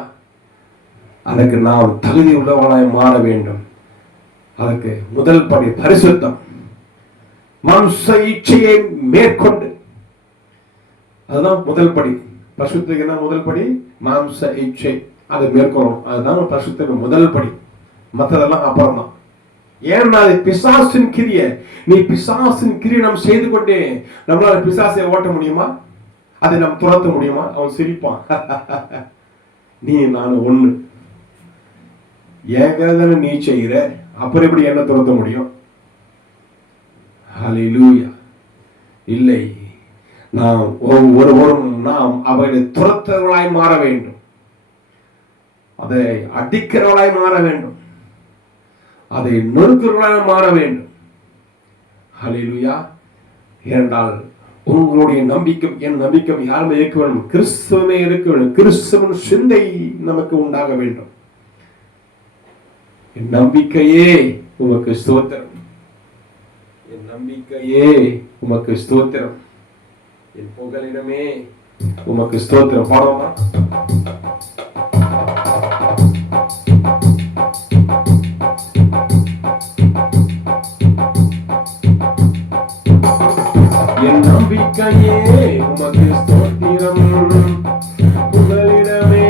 அதுக்கு நாம் தகுதி உள்ளவர்களாய் மாற வேண்டும். அதுக்கு முதல் படி பரிசுத்தம். மாம்ச இச்சையை மேற்கொண்டு, அதுதான் முதல் படி. பரிசுத்தத்துக்கு என்ன முதல் படி? மாம்ச இச்சை, அதை மேற்கொள்ளணும். அதுதான் பரிசுத்தத்துக்கு முதல் படி. மற்றதெல்லாம் அப்புறம் தான். ஏன்னா அது பிசாசின் கிரிய. நீ பிசாசின் கிரியை நம்ம செய்து கொண்டே நம்மளால பிசாசை ஓட்ட முடியுமா? அதை நம்ம துரத்த முடியுமா? அவன் சிரிப்பான். நீ நான் ஒண்ணு, ஏகதான நீ செய்கிற, அப்புறம் எப்படி என்ன துரத்த முடியும்? ஹல்லேலூயா. இல்லை, நாம் ஒவ்வொருவரும் நாம் அவர்களை துரத்தவர்களாய் மாற வேண்டும். அதை அடிக்கிறவர்களாய் மாற வேண்டும். அதை நொறுக்கிறவர்களாய் மாற வேண்டும். ஹல்லேலூயா. ஏனென்றால் உங்களுடைய நம்பிக்கை, என் நம்பிக்கை யாருமே இருக்க வேண்டும்? கிறிஸ்துவமே இருக்க வேண்டும். கிறிஸ்துவின் சிந்தை நமக்கு உண்டாக வேண்டும். என் நம்பிக்கையே உமக்கு ஸ்தோத்திரம், என் நம்பிக்கையே உமக்கு ஸ்தோத்திரம், என் புகலிடமே உமக்கு ஸ்தோத்திரம். பாடுவோமா? என் நம்பிக்கையே உமக்கு ஸ்தோத்திரம், புகலிடமே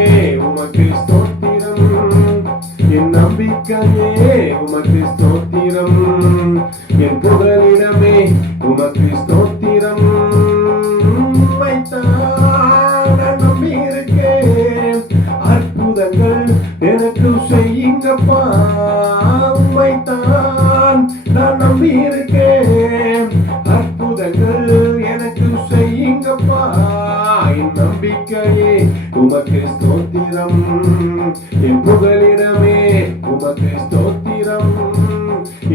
உமக்கு ஸ்தோத்திரம், என் நம்பிக்கையே உமக்கு ஸ்தோத்திரம், என் புகலிடமே உமக்கு ஸ்தோத்திரம். நம்பி இருக்கேன், அற்புதங்கள் எனக்கு செய்யுங்கப்பா. உம்மைத்தான் நான் நம்பி இருக்கேன், அற்புதங்கள் எனக்கு செய்யுங்கப்பா. என் நம்பிக்கையே உமக்கு ஸ்தோத்திரம், என் புகலிடமே உமக்கு ஸ்தோத்திரம்,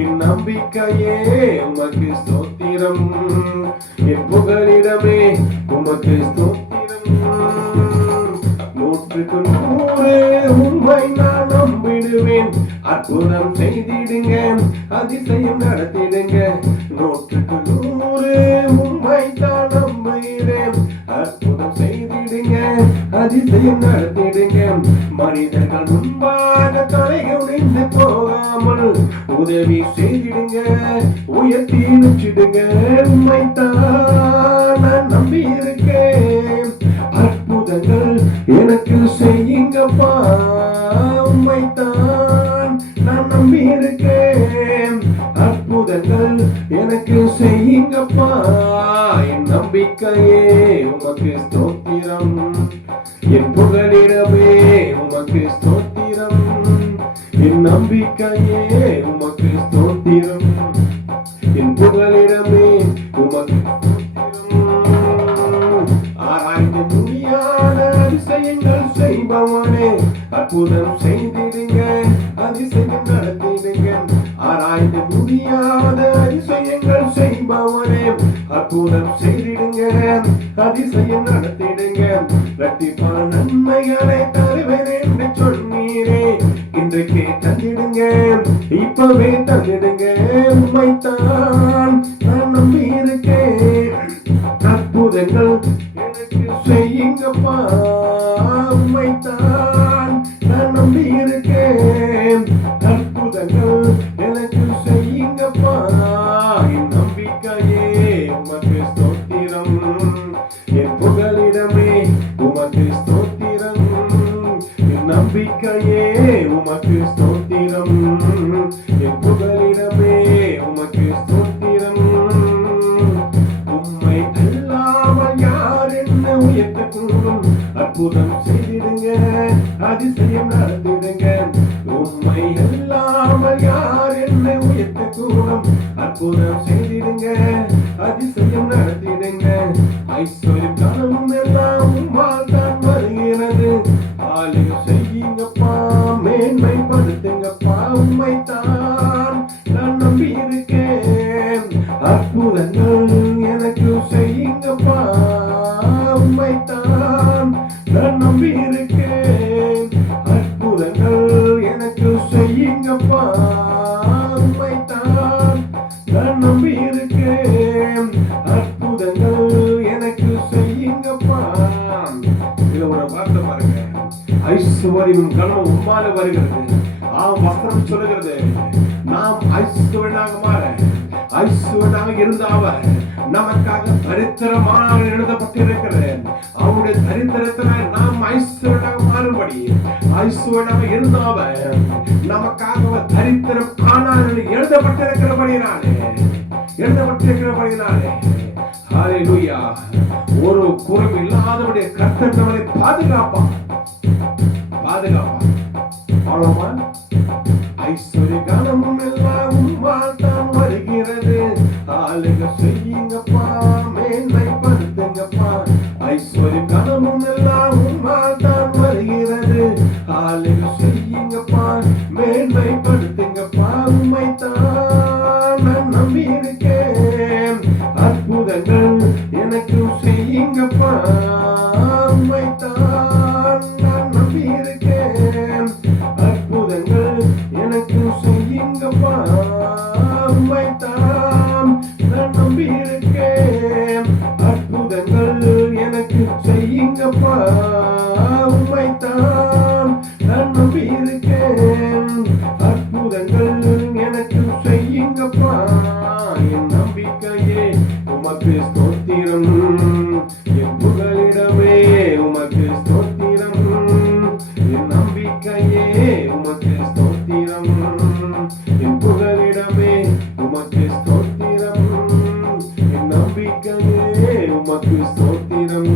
என் நம்பிக்கையே உமக்கு ஸ்தோத்திரம், என் புகலிடமே உமக்கு ஸ்தோத்திரம். 100க்கு 100 உம்மை நான் நம்பிடுவேன், அற்புதம் செய்திடுங்க, அதிசயம் நடத்திடுங்க. 100க்கு 100 உம்மை தான் நம்புகிறேன், அற்புதம் செய்திடுங்க, அதிசயம் நடத்திடுங்க. மனிதர்கள் முன்பாக தலைகுனிந்து போகாமல் உதவி செய்திடுங்க, உயர்த்தி வச்சிடுங்க. உம்மைத்தான் நான் நம்பி இருக்கேன், அற்புதங்கள் எனக்கு செய்யுங்கப்பா. உம்மைத்தான் நான் நம்பி இருக்கேன், அற்புதங்கள் எனக்கு செய்யுங்கப்பா. என் நம்பிக்கையே உமக்கு ஸ்தோத்திரம், என் புகலிடமே உமக்கு ஸ்தோத்திரம், என் நம்பிக்கையே உமக்கு ஸ்தோத்திரம், என் புகலிடமே உமக்கு ஸ்தோத்திரம். ஆராய்ந்து முடியாத அதிசயங்கள் செய்பவனே, அற்புதம் செய்திடுங்க, அதிசயம் நடத்திடுங்க. ஆராய்ந்து முடியாத அதிசயங்கள் செய்பவனே, அற்புதம் செய்திடுங்க, அதிசயம் நடத்திடுங்க. இரட்டிப்பான நன்மைகளை தருவேன் என்று சொன்னீரே, இன்றைக்கே தந்திடுங்க, இப்பவே தந்திடுங்க. உம்மைத்தான் நான் நம்பி இருக்கேன், அற்புதங்கள் எனக்கு செய்யுங்கப்பா. உம்மைத்தான் நான் நம்பி இருக்கேன், அற்புதங்கள் எனக்கு செய்யுங்கப்பா. என் நம்பிக்கையே உமக்கு ஸ்தோத்திரம், என் புகலிடமே உமக்கு ஸ்தோத்திரம், என் நம்பிக்கையே உமக்கு ஸ்தோத்திரம், என் புகலிடமே உமக்கு ஸ்தோத்திரம். உம்மை அல்லாமல் யார் என்ன உயர்த்தக்கூடும்? அற்புதம் செய்திடுங்க, அதிசயம் நடத்திடுங்க. உம்மை அல்லாமல் யார் என்ன உயர்த்தக்கூடும்? அற்புதம் செய்திடுங்க, அதிசயம் நடத்திடுங்க. ஐஸ்வர்யம் கனவும் எல்லாம் உம்மால் தான் வருகிறது, ஆலயம் செய்யுங்கப்பா, மேன்மைப்படுத்துங்கப்பா. உம்மைத்தான் நான் நம்பி இருக்கேன், அற்புதங்கள் எனக்கு செய்யுங்கப்பா. உம்மைத்தான் நான் நம்பி இருக்கேன், அற்புதங்கள் எனக்கு செய்யுங்க. மகிமையும் கனமும் உம்மால வருகிறது. வஸ்திரம் சொல்லுகிறது, நாம் ஐஸ்வர்யனாக மாற, ஐஸ்வர்யனாக இருந்த அவர் நமக்காக தரித்திரமாக எழுதப்பட்டிருக்கிறது. அவருடைய தரித்திரத்தினால் நாம் ஐஸ்வர்யனாக மாறும்படி, ஐஸ்வர்யனாக இருந்த அவர் நமக்காக தரித்திரம் ஆனால் எழுதப்பட்டிருக்கிறபடினாலே, ஹல்லேலூயா, ஒரு குறைவு இல்லாதவருடைய கர்த்தர் நம்மை பாதுகாப்பான். அவ்வளவுமா? ஐஸ்வர்ய கனமும் எல்லாம் உம்மால் தான் வருகிறது. ஆளுக செய்யுங்கப்பா, மேன்மைப்படுத்துங்கப்பா. ஐஸ்வர்ய கனமும் எல்லாம் உம்மால் தான் வருகிறது. ஆளுக செய்யுங்கப்பா, மேன்மைப்படுத்துங்கப்பா. உம்மைத்தான் நான் நம்பி இருக்கேன். அற்புதங்கள் எனக்கு செய்யுங்கப்பா. உம்மைத்தான் நான் நம்பி இருக்கேன். அற்புதங்கள் எனக்கு செய்யுங்கப்பா. உம்மைத்தான் நான் நம்பி இருக்கேன். அற்புதங்கள் எனக்கு செய்யுங்கப்பா. உம்மைத்தான் நான் நம்பி இருக்கேன். அற்புதங்கள் எனக்கு செய்யுங்கப்பா. என் நம்பிக்கையே உமக்கு ஸ்தோத்திரம், என் புகலிடமே உமக்கு ஸ்தோத்திரம். என் நம்பிக்கையே உமக்கு ஸ்தோத்திரம், என் புகலிடமே உமக்கு ஸ்தோத்திரம். என் நம்பிக்கையே உமக்கு ஸ்தோத்திரம்,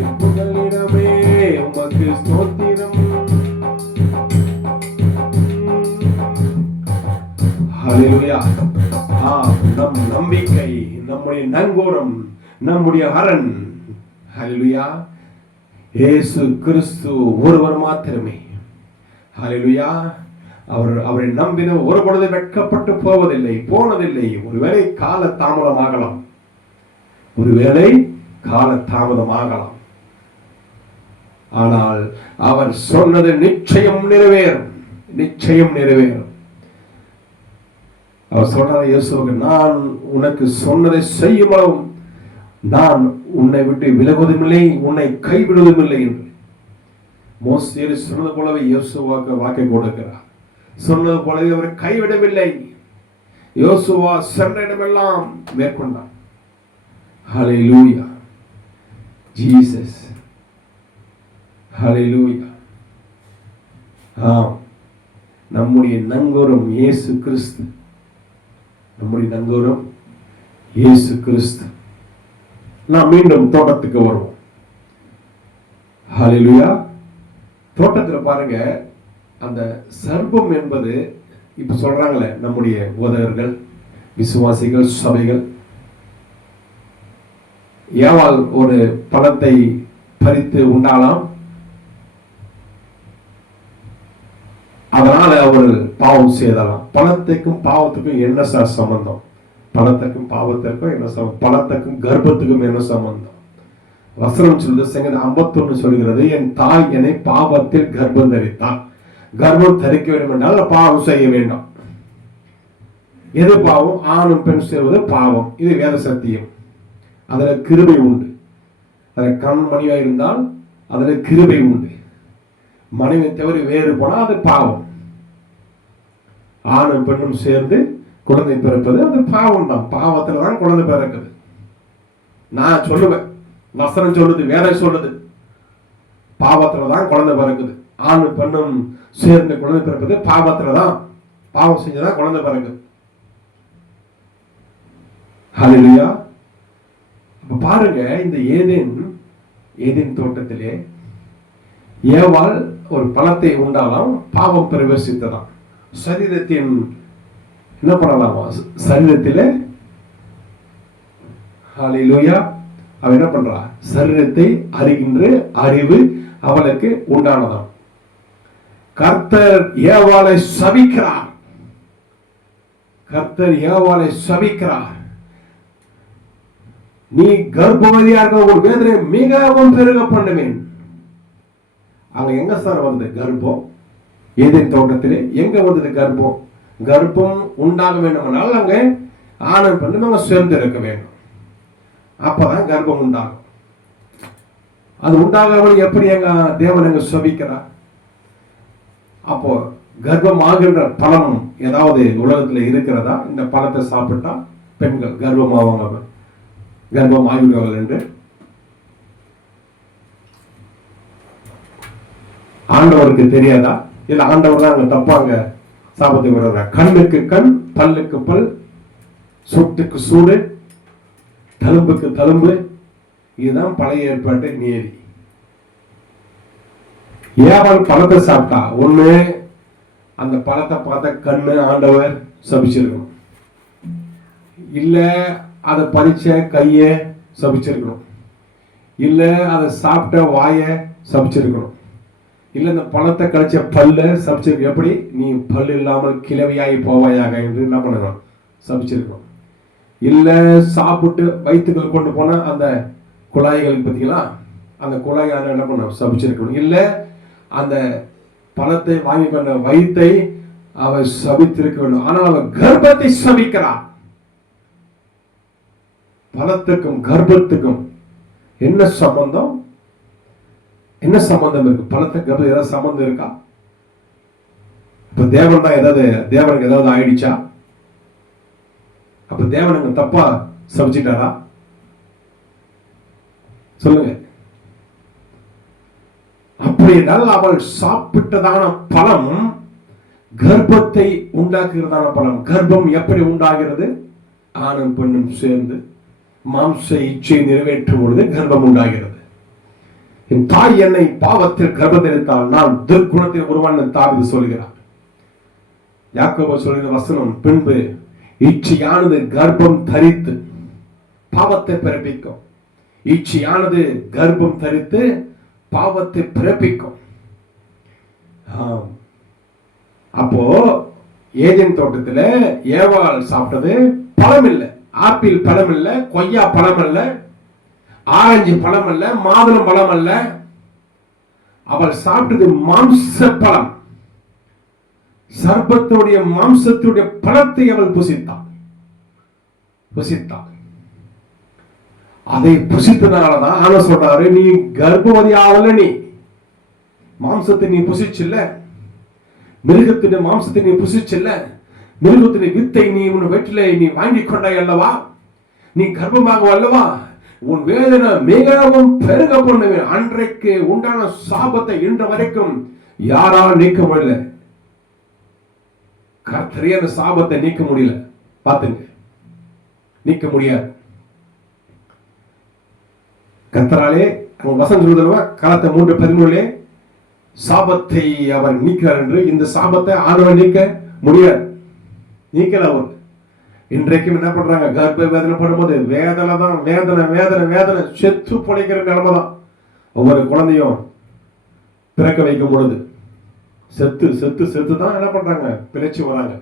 என் புகலிடமே உமக்கு ஸ்தோத்திரம். ஹல்லேலூயா. நம் நம்பிக்கை, நம்முடைய நங்கூரம், நம்முடைய அரண், ஹல்லேலூயா, இயேசு கிறிஸ்து ஒருவர் மாத்திரமே. ஹல்லேலூயா. அவரை நம்பின ஒரு பொழுது வெட்கப்பட்டு போனதில்லை. ஒருவேளை கால தாமதமாகலாம், ஆனால் அவர் சொன்னது நிச்சயம் நிறைவேறும். அவர் சொன்னார் இயேசுவுக்கு, நான் உனக்கு சொன்னதை செய்யும் அளவும் நான் உன்னை விட்டு விலகுவதும் இல்லை, உன்னை கைவிடுவதும் இல்லை என்று மோசே சொன்னது போலவே யோசுவாக்கு வாக்கை கொடுக்கிறார். சொன்னது போலவே அவரை கைவிடவில்லை. யோசுவா சென்ற இடமெல்லாம் மேற்கொண்டார். ஹல்லேலூயா, ஜீசஸ், ஹல்லேலூயா. நம்முடைய நங்கூரம் இயேசு கிறிஸ்து, நம்முடைய நங்கூரம் இயேசு கிறிஸ்து. நாம் மீண்டும் தோட்டத்துக்கு வருவோம். ஹல்லேலூயா. தோட்டத்தில் பாருங்க, அந்த சர்ப்பம் என்பது இப்ப சொல்றாங்களே நம்முடைய போதகர்கள், விசுவாசிகள், சபைகள், ஏவாள் ஒரு பழத்தை பறித்து உண்டாலாம், அதனால ஒரு பாவம் செய்தலாம். பழத்துக்கும் பாவத்துக்கும் என்ன சார் சம்பந்தம்? பழத்துக்கும் பாவத்திற்கும் என்ன சம்பந்தம்? பழத்துக்கும் கர்ப்பத்துக்கும் என்ன சம்பந்தம்? வசனம் சொல்லுது, சங்கீதம் 51 சொல்கிறது, என் தாய் என்னை பாவத்தில் கர்ப்பம் தரித்தாள். கர்ப்பம் தரிக்க வேண்டும் என்றால் பாவம் செய்ய வேண்டும். எது பாவம்? ஆணும் பெண் செய்வது பாவம். இது வேத சத்தியம். அதுல கிருபை உண்டு. அதுல கண்மணியா இருந்தால் அதுல கிருபை உண்டு. மனைவி தவிர வேறு போனா அது பாவம். ஆணும் பெண்ணும் சேர்ந்து குழந்தை பிறப்பது அது பாவம் தான். பாவத்துல தான் குழந்தை பிறக்குது. நான் சொல்லுவேன், வசனம் சொல்லுது, வேற சொல்லுது, பாவத்துல தான் குழந்தை பிறக்குது. ஆணும் பெண்ணும் சேர்ந்து குழந்தை பிறப்பது பாவத்துல தான். பாவம் செஞ்சுதான் குழந்தை பிறக்குது. ஹல்லேலூயா. அப்ப பாருங்க, இந்த ஏதேன் தோட்டத்திலே ஏவாள் ஒரு பழத்தை உண்டாலாம், பாவம் பிரவேசித்ததாம். சரீரத்தின் என்ன பண்ணலாமா? சரீரத்திலே ஹல்லேலூயா, அவ என்ன பண்றா? சரீரத்தை அறிகின்ற அறிவு அவளுக்கு உண்டானதாம். கர்த்தர் ஏவாளை சபிக்கிறார். நீ கர்ப்பவதியாக ஒரு வேதனை மிகவும் பெருக பண்ணுவேன். அங்க எங்க சார் வந்தது கர்ப்பம்? ஏதேன் தோட்டத்திலே எங்க வந்தது கர்ப்பம்? கர்ப்பம் உண்டாக வேண்டும், அங்க ஆணும் பெண்ணும் அங்க சேர்ந்து இருக்க வேண்டும். அப்பதான் கர்ப்பம் உண்டாகும். அது உண்டாகாமல் எப்படி எங்க தேவன் எங்க சபிக்கிறார்? அப்போ கர்ப்பமாகின்ற பழம் ஏதாவது உலகத்துல இருக்கிறதா? இந்த பழத்தை சாப்பிட்டா பெண்கள் கர்ப்பமாவாங்க, கர்ப்பம் ஆகிவிடுவார்கள் என்று ஆண்டவருக்கு தெரியாதா? இல்ல ஆண்டவர் தான் அங்க தப்பாங்க சாபத்தை விடுற. கண்ணுக்கு கண், பல்லுக்கு பல், சூட்டுக்கு சூடு, தழும்புக்கு தழும்பு. இதுதான் பழைய ஏற்பாட்டு நியதி. ஏவாள் பழத்தை சாப்பிட்டா ஒண்ணு அந்த பழத்தை பார்த்த கண்ணு ஆண்டவர் சபிச்சிருக்கணும், இல்ல அதை பறிச்ச கைய சபிச்சிருக்கணும், இல்ல அதை சாப்பிட்ட வாய சபிச்சிருக்கணும், இல்ல இந்த பழத்தை கழிச்ச பல்ல சபிச்சிருக்க. எப்படி? நீ பல்லு இல்லாமல் கிழவியாகி போவாயாக என்று என்ன பண்ணணும்? சபிச்சிருக்கணும். இல்ல சாப்பிட்டு வயிற்றுகள் கொண்டு போன அந்த குழாய்கள் பார்த்தீங்களா, அந்த குழாயான என்ன பண்ண சபிச்சிருக்கணும். இல்ல அந்த பழத்தை வாங்கி கொண்ட வயிற்றை அவ சபித்திருக்க வேண்டும். ஆனால் அவ கர்ப்பத்தை சபிக்கிறார். பழத்துக்கும் கர்ப்பத்துக்கும் என்ன சம்பந்தம்? என்ன சம்பந்தம் இருக்கு? பழத்தை கர்ப்பம் ஏதாவது சம்பந்தம் இருக்கா? இப்ப தேவன் தான் ஏதாவது, தேவனுக்கு ஏதாவது ஆயிடுச்சா? அப்ப தேவனுக்கு தப்பா சபிச்சிட்டாரா? சொல்லுங்க. அப்படினால் அவள் சாப்பிட்டதான பழம் கர்ப்பத்தை உண்டாக்குகிறதான பழம். கர்ப்பம் எப்படி உண்டாகிறது? ஆணும் பெண்ணும் சேர்ந்து மாம்ச இச்சை நிறைவேற்றும் பொழுது கர்ப்பம் உண்டாகிறது. என் தாய் என்னை பாவத்தில் கர்ப்பத்தெடுத்தால் நான் துர்குணத்தில் உருவான தாவீது சொல்கிறார். யாக்கோபு சொல்கிற வசனம், பின்பு இச்சையானது கர்ப்பம் தரித்து பாவத்தை பிறப்பிக்கும். இச்சையானது கர்ப்பம் தரித்து பாவத்தை பிறப்பிக்கும். அப்போ ஏதேன் தோட்டத்துல ஏவாள் சாப்பிட்டது பழம் இல்லை, ஆப்பிள் பழம் இல்லை, கொய்யா பழம் அல்ல, ஆரஞ்சு பழம் அல்ல, மாதுளம் பழம் அல்ல. அவள் சாப்பிட்டது மாம்ச பழம். சர்ப்பத்துடைய மாம்சத்துடைய பழத்தை அவள் புசித்தாள். அதை புசித்தனாலதான் ஆனா சொல்றாரு, நீ கர்ப்பவதி ஆகல, நீ மாம்சத்தை நீ புசிச்சில்ல, மிருகத்தின் மாம்சத்தை நீ புசிச்சில்ல, மிருகத்தின் வித்தை நீ உன் வீட்டில நீ வாங்கி கொண்டாய் அல்லவா, நீ கர்ப்பமாக அல்லவா, உன் வேதனை மிகவும் பெருக பண்ணுவேன். அன்றைக்கு உண்டான சாபத்தை இன்ற வரைக்கும் யாரால் நீக்க முடியல. கர்த்தரே அந்த சாபத்தை நீக்க முடியல. பாத்துங்க, நீக்க முடியாது. கர்த்தராலே வசனம் சொல்லுவா காலத்தை 3:13 சாபத்தை அவர் நீக்கிறார் என்று. இந்த சாபத்தை ஆண்டவர் நீக்க முடியாது, நீக்கல அவர். இன்றைக்கும் என்ன பண்றாங்க? கர்ப்ப வேதனை படும்போது வேதனை தான், வேதனை வேதனை வேதனை, செத்து பொழைக்கிற நிலைமை தான். ஒவ்வொரு குழந்தையும் பிறக்க வைக்கும் பொழுது செத்து செத்து செத்து தான் என்ன பண்றாங்க? பிழைச்சு வராங்க.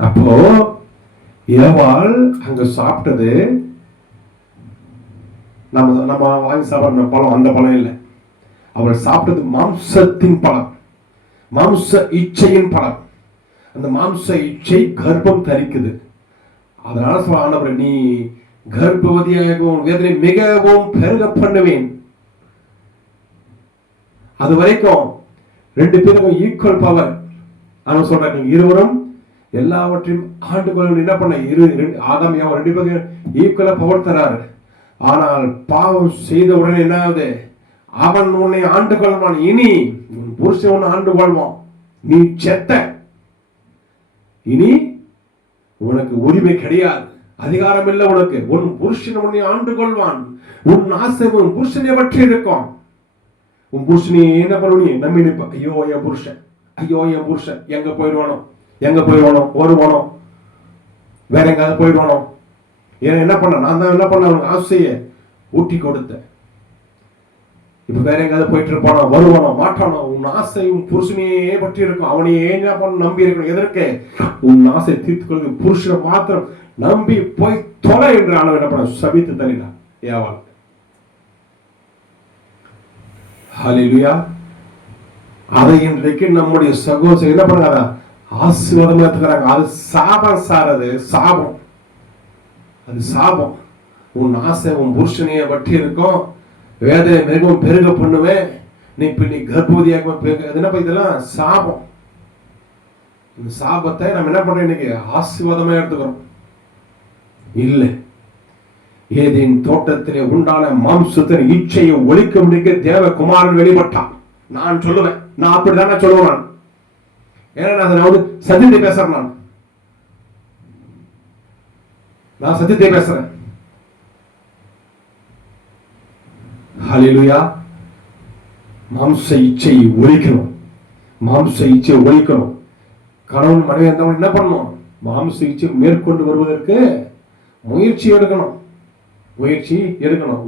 அப்போ ஏவாள் அங்க சாப்பிட்டது நம்ம வாங்கி சாப்பிடுற பழம், அந்த பழம் இல்லை. அவள் சாப்பிட்டது மாம்சத்தின் பழம், மாம்ச இச்சையின் பழம். அந்த மாம்ச இச்சை கர்ப்பம் தரிக்குது. அதனால சொல்ல ஆண்டவர், நீ கர்ப்பவதியாகவும் வேதனை மிகவும் பெருக பண்ணுவேன். அது வரைக்கும் 2 பேருக்கும் ஈக்குவல் பவர். அவன் சொல்ற, நீங்க இருவரும் எல்லாவற்றையும் ஆண்டு கொள்ள என்ன பண்ண ஆதாம் ஏவாள் 2 பேரும் ஈக்குவலா பவர் தராரு. ஆனால் பாவம் செய்த உடனே என்ன ஆகுது? அவன் உன்னை ஆண்டு கொள்வான். இனி உன் புருஷன் உன்னை ஆண்டு கொள்வான். நீ செத்த, இனி உனக்கு உரிமை கிடையாது, அதிகாரம் இல்லை உனக்கு. உன் புருஷன் உன்னை ஆண்டு கொள்வான். உன் ஆசை உன் புருஷனை பற்றி இருக்கும். உன் புருஷனை என்ன பண்ணுவீ? நம்பி நிற்ப. ஐயோ என் புருஷன், ஐயோ என் புருஷன் எங்க போயிடுவானோ, எங்க போயிடுவானோ, வருவானோ, வேற எங்காவது போயிடுவானோ. ஏன் என்ன பண்ண? நான் தான் என்ன பண்ண? அவனுக்கு ஆசையை ஊட்டி கொடுத்தேன். இப்ப வேற எங்காவது போயிட்டு இருப்பானோ, வருவானோ, மாட்டானோ. உன் ஆசை உன் புருஷனையே பற்றி இருக்கும். அவனையே என்ன பண்ண நம்பி இருக்கணும். எதற்கு? உன் ஆசை தீர்த்துக் கொள்வது புருஷனை மாத்திரம் நம்பி போய் தொலை என்று ஆனவன் என்ன பண்ண? சபித்து தள்ளினான் ஏவாள். ஹல்லேலூயா. அதை இன்றைக்கு நம்முடைய சகோதரர் என்ன பண்ணாங்க? ஆசீர்வாதமா எடுத்துக்கிறாங்க. அது சாபம் சார், அது சாபம், அது சாபம். உன் ஆசை உன் புருஷனைய பற்றி இருக்கும். வேதனை மிகவும் பெருக பண்ணுவேன். நீ கர்ப்பவதியாக என்னப்பா இதெல்லாம் சாபம். இந்த சாபத்தை நம்ம என்ன பண்றோம்? இன்னைக்கு ஆசீர்வாதமா எடுத்துக்கிறோம். இல்லை, ஏதேன் தோட்டத்திலே உண்டான மாம்சத்தின் இச்சையை ஒழிக்க முடிக்க தேவகுமாரன் வெளிப்பட்டான். நான் சொல்லுவேன், நான் அப்படித்தானே சொல்லுவேன். ஏன்னா நான் சத்தியத்தை பேசுறேன். நான் சத்தியத்தை பேசுறேன். ஹல்லேலூயா. மாம்ச இச்சையை ஒழிக்கணும். மாம்ச இச்சையை ஒழிக்கணும். கணவன் மனைவி இருந்தவங்க என்ன பண்ணணும்? மாம்ச இச்சை மேற்கொண்டு வருவதற்கு முயற்சி எடுக்கணும். முயற்சி எடுக்கணும்.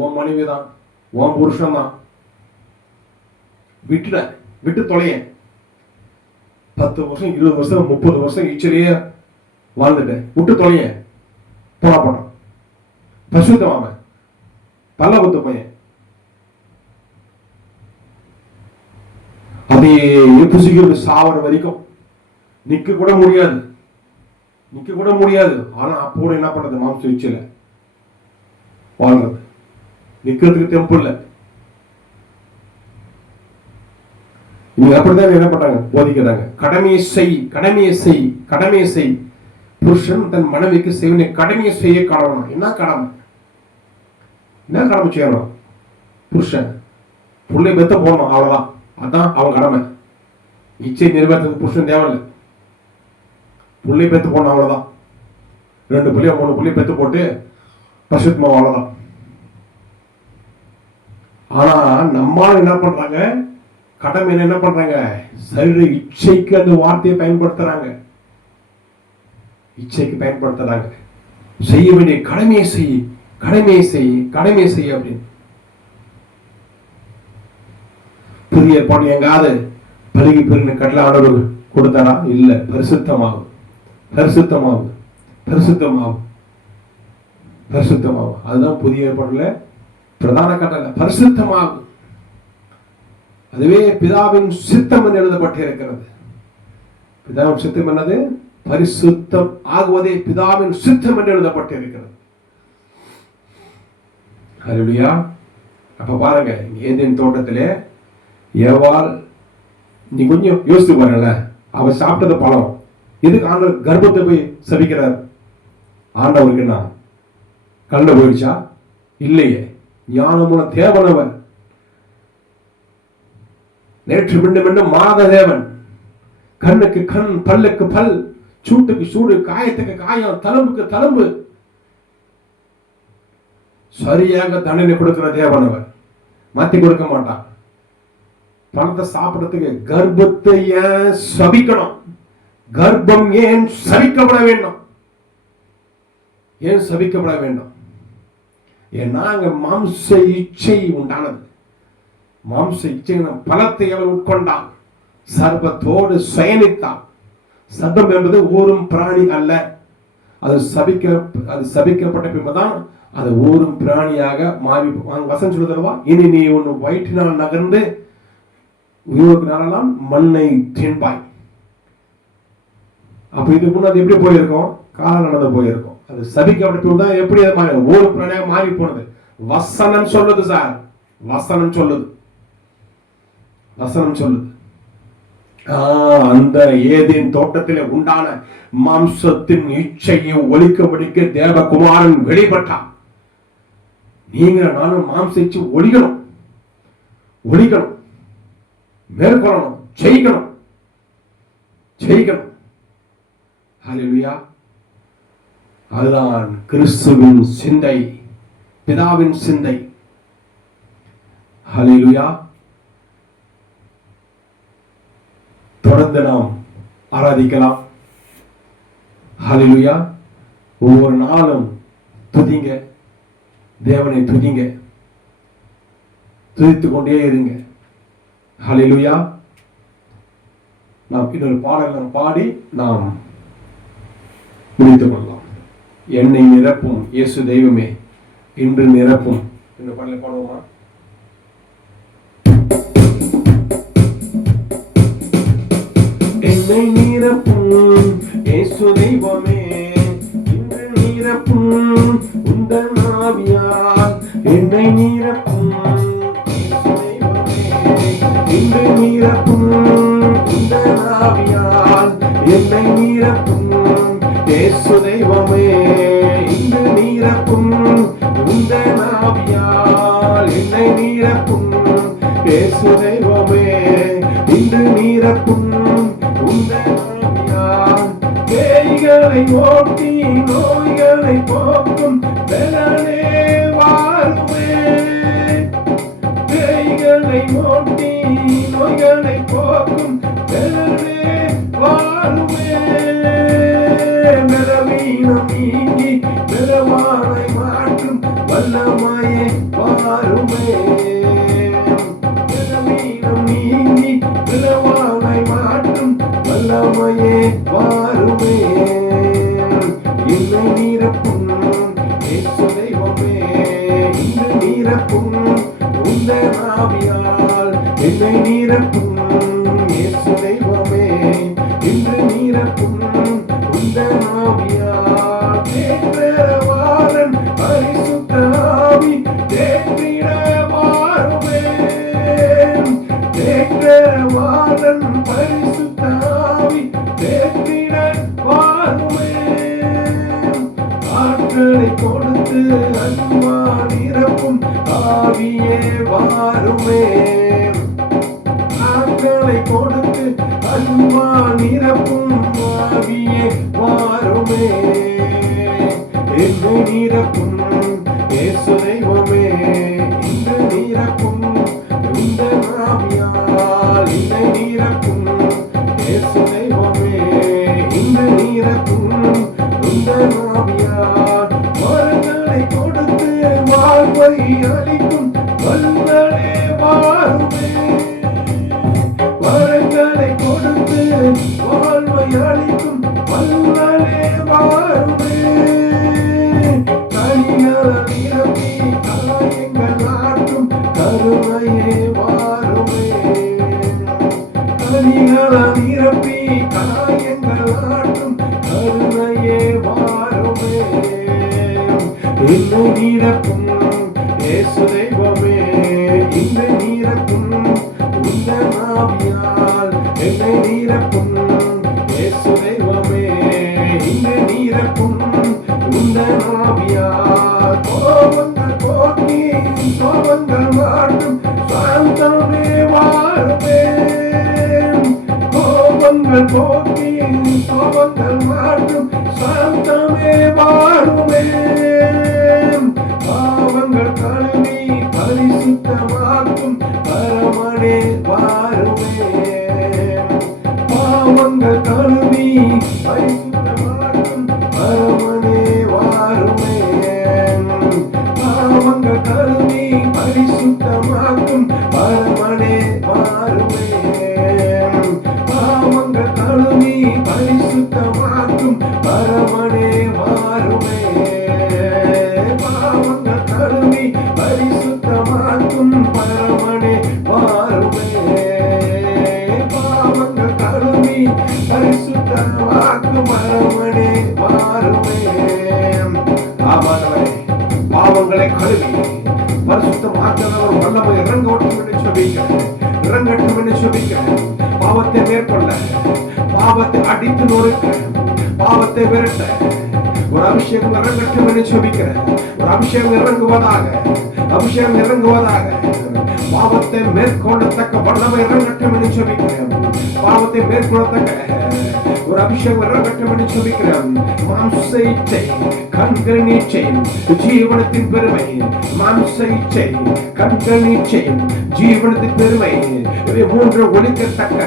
உன் மனைவி தான், உன் புருஷன் தான். விட்டு தொலைய. 10 வருஷம் 20 வருஷம் 30 வருஷம் இச்சையிலேயே வாழ்ந்துட்டு விட்டு தொலைய. போராப்படம் பசுத்தமாம பல்ல குத்து பையன் அதே புசிக்கிறது சாவர வரைக்கும் நிக்க கூட முடியாது. ஆனா அப்போட என்ன பண்றது? மாம்ச இச்சையில வாழ்றது. நிக்கிறதுக்கு தெம்பு இல்லை. இவங்க அப்படிதான் என்ன பண்றாங்க? போதிக்கிறாங்க. கடமையை செய். புருஷன் தன் மனைவிக்கு செய்வனை கடமையை செய்ய கடவுள். என்ன கடமை செய்யணும்? புருஷன் புள்ளை பெத்த போடணும், அவ்வளவுதான். அதான் அவன் கடமை. இச்சை நிறைவேற்றுறதுக்கு புருஷன் தேவையில்லை. புள்ளை பெத்து போடணும், அவ்வளவுதான். 2 புள்ளியோ 3 புள்ளி பெத்து போட்டு பசுத்மா, அவ்வளவுதான். ஆனா நம்மால் என்ன பண்றாங்க? கடமை என்ன பண்றாங்க? சரீர இச்சைக்கு அந்த வார்த்தையை பயன்படுத்துறாங்க. இச்சைக்கு பயன்படுத்துறாங்க. செய்ய வேண்டிய கடமையை செய் அப்படின்னு. புதிய ஏற்பாடு எங்காவது பழுகி பெருகின கடலை ஆண்டவர் கொடுத்தாரா? இல்ல. பரிசுத்தமாகும். அதுதான் புதிய ஏற்பாடுல பிரதான கட்டளை. பரிசுத்தமாகும். அதுவே பிதாவின் சித்தம் என்று எழுதப்பட்டிருக்கிறது. பிதாவின் சித்தம் என்னது? பரிசுத்தம் ஆகுவதே பிதாவின் சித்தம் என்று எழுதப்பட்டிருக்கிறது. ஹல்லேலூயா. அப்ப பாருங்க, ஏதேன் தோட்டத்திலே ஏவாள், நீ கொஞ்சம் யோசித்து பாருங்கள, அவ சாப்பிட்டது பழம். எதுக்கு ஆண்டவர் கர்ப்பத்தை போய் சபிக்கிறார்? ஆண்டவருக்கு என்ன கண்ட போயிடுச்சா? இல்லையே. ஞானமுள்ள தேவனவர், நேற்று மீண்டும் மாத தேவன். கண்ணுக்கு கண், பல்லுக்கு பல், சூட்டுக்கு சூடு, காயத்துக்கு காயம், தழும்புக்கு தழும்பு, சரியாக தண்டனை கொடுக்கிற தேவன் அவர். மாத்தி கொடுக்க மாட்டான். பணத்தை சாப்பிடறதுக்கு கர்ப்பத்தை ஏன் சபிக்கணும்? கர்ப்பம் ஏன் சபிக்கப்பட வேண்டும்? ஏன்னா அங்க மாம்ச இச்சை உண்டானது. மாம்ச இச்சை பலத்தை அவர் உட்கொண்டான். சர்ப்பத்தோடு சயனித்தான். சர்ப்பம் என்பது ஊரும் பிராணி அல்ல. அது சபிக்கப்பட்ட பின்புதான் அது ஊரும் பிராணியாக மாறி. வசனம் சொல்லுதல்வா, இனி நீ உன் வயிற்றினால் நகர்ந்து உயிரோக்கினாலாம் மண்ணை தின்பாய். அப்ப இதுக்கு முன்னாடி எப்படி போயிருக்கோம்? காலம் நடந்து போயிருக்கோம். அது சபிக்கப்பட்ட பின்புதான் எப்படி அது மாறி ஊரும் பிராணியாக மாறி போனது. வசனம் சொல்லுது சார். வசனம் சொல்லுது. அந்த ஏதேன் தோட்டத்திலே உண்டான மாம்சத்தின் இச்சையை ஒழிக்க தேவகுமாரன் வெளிப்பட்டான். நீங்க நானும் மாம்ச இச்சை ஒழிக்கணும், மேற்கொள்ளணும், ஜெயிக்கணும். ஹல்லேலூயா. அதுதான் கிறிஸ்துவின் சிந்தை, பிதாவின் சிந்தை. ஹல்லேலூயா. தொடர்ந்து நாம் ஆராதிக்கலாம். ஹல்லேலூயா. ஒவ்வொரு நாளும் துதிங்க, தேவனை துதிங்க, துதித்துக் கொண்டே இருங்க. ஹல்லேலூயா. நாம் இன்னொரு பாடல் பாடி நாம் முடித்துக் கொள்ளலாம். என்னை நிரப்பும் இயேசு தெய்வமே, இன்று நிரப்பும். இந்த பாடலை பாடுவோமா? என்னை நிரப்பும் இயேசு தெய்வமே, இன்று நிரப்பும் உந்தன் ஆவியால். என்னை நிரப்பும் இயேசு தெய்வமே, என்னை நீரப்பும் இயேசு தெய்வமே, இன்று நீரப்பும் உந்த ஆவியால். என்னை நீரப்பும் இயேசு தெய்வமே, இன்று நீரப்பும் உந்த ஆவியால். பேய்களை ஓட்டி நோய்களை போக்கும் பலனே வாருமே. பேய்களை ஓட்டி நோய்களை போக்கும் பலனே வாருமே. பலவீனம் நீங்கி பலவானை மாற்றும் வல்லமையே வாருமே. பலவீனம் நீங்கி பலவானை மாற்றும் வல்லமையே வாருமே. என்னை நீரப்பும் இயேசு தெய்வமே, இன்று நீரப்பும் உந்த ஆவியால். என்னை நீரப்பும் இயேசு தெய்வமே, இன்று நீரப்பும் உந்த ஆவியால். தேற்றவாளன் பரிசுத்த ஆவி தேற்றிட வாருமே. தேற்றவாளன் பரிசுத்த ஆவி தேற்றிட வாருமே. ஆட்களை கொடுத்து அன்பா நிரப்பும் ஆவியே வாருமே. ஆட்களை கொடுத்து அன்பா நிரப்பும் ஆவியே வாருமே. என்னை நீரப்பும் இயேசு தெய்வமே, இன்று நீரப்பும் இந்த ஆவியால். என்னை நீரப்பும் இயேசு தெய்வமே, இன்று நீரப்பும் இந்த ஆவியால். வரங்களை கொடுத்து வாழ்வை அளிக்கும் வல்லலே வாருமே. வரங்களை கொடுத்து வாழ்வை அளிக்கும் வல்லலே வாருமே. கனிகளை நிரப்பி காயங்கள் ஆற்றும் கருணையே வாருமே. கனிகளை நிரப்பி காயங்கள் ஆற்றும் கருணையே வாருமே. என்னை நீரப்பும் இயேசு தெய்வமே, இன்று நீரப்பும் உந்த ஆவியால். என்னை நீரப்பும் இயேசு தெய்வமே, இன்று நீரப்பும் உந்த ஆவியால். கோபங்கள் போக்கி சோபங்கள் மாற்றும் சாந்தமே வாருமே. கோபங்கள் போக்கி சோபங்கள் மாற்றும் சாந்தமே வாருமே. பாவங்கள் கழுவி பரிசுத்தமாக்கும் பரமனே வாருமே. பாவங்கள் கழுவி பரிசுத்தமாக்கும் பரமனே வாருமே. பாவங்கள் கழுவி பரிசுத்தமாக்கும் பரமனே வாருமே. பாவங்கள் கழுவி பரிசுத்தமாக்கும் பரமனே வாருமே. பாவங்கள் கழுவி பரிசுத்தமாக்கும் பரமனே வாருமே. பாவங்கள் கழுவி பரிசுத்தமாக்கும் பரமனே வாருமே. ஆமாண்டவரே, பாவங்களை கழுவி பரிசுத்தமாக்குறவர் வல்லமை இறங்கட்டும் என்று சொல்லிக்கிறேன். இறங்கட்டும் என்று சொல்லிக்கிறேன். பாவத்தை மேற்கொள்ள, பாவத்தை அடித்து நொறுக்க, பாவத்தை விரட்ட ஒரு அபிஷேகம் இறங்கட்டும் என்று சொல்லிக்கிறேன். ஒரு அபிஷேகம் இறங்குவதாக, அபிஷேகம் இறங்குவதாக. பாவத்தை மேற்கொள்ளத்தக்க வல்லமை இறங்கட்டும் என்று சொல்லிக்கிறேன். பாவத்தை மேற்கொள்ளத்தக்க ஒரு அபிஷேகம் இறங்கட்டும் என்று சொல்லிக்கிறேன். மாம்ச இச்சை, கண்கள் நீச்சை, ஜீவனத்தின் பெருமை. மாம்ச இச்சை, கண்கள் நீச்சை, ஜீவனத்தின் பெருமை. இவை மூன்று ஒழிக்கத்தக்க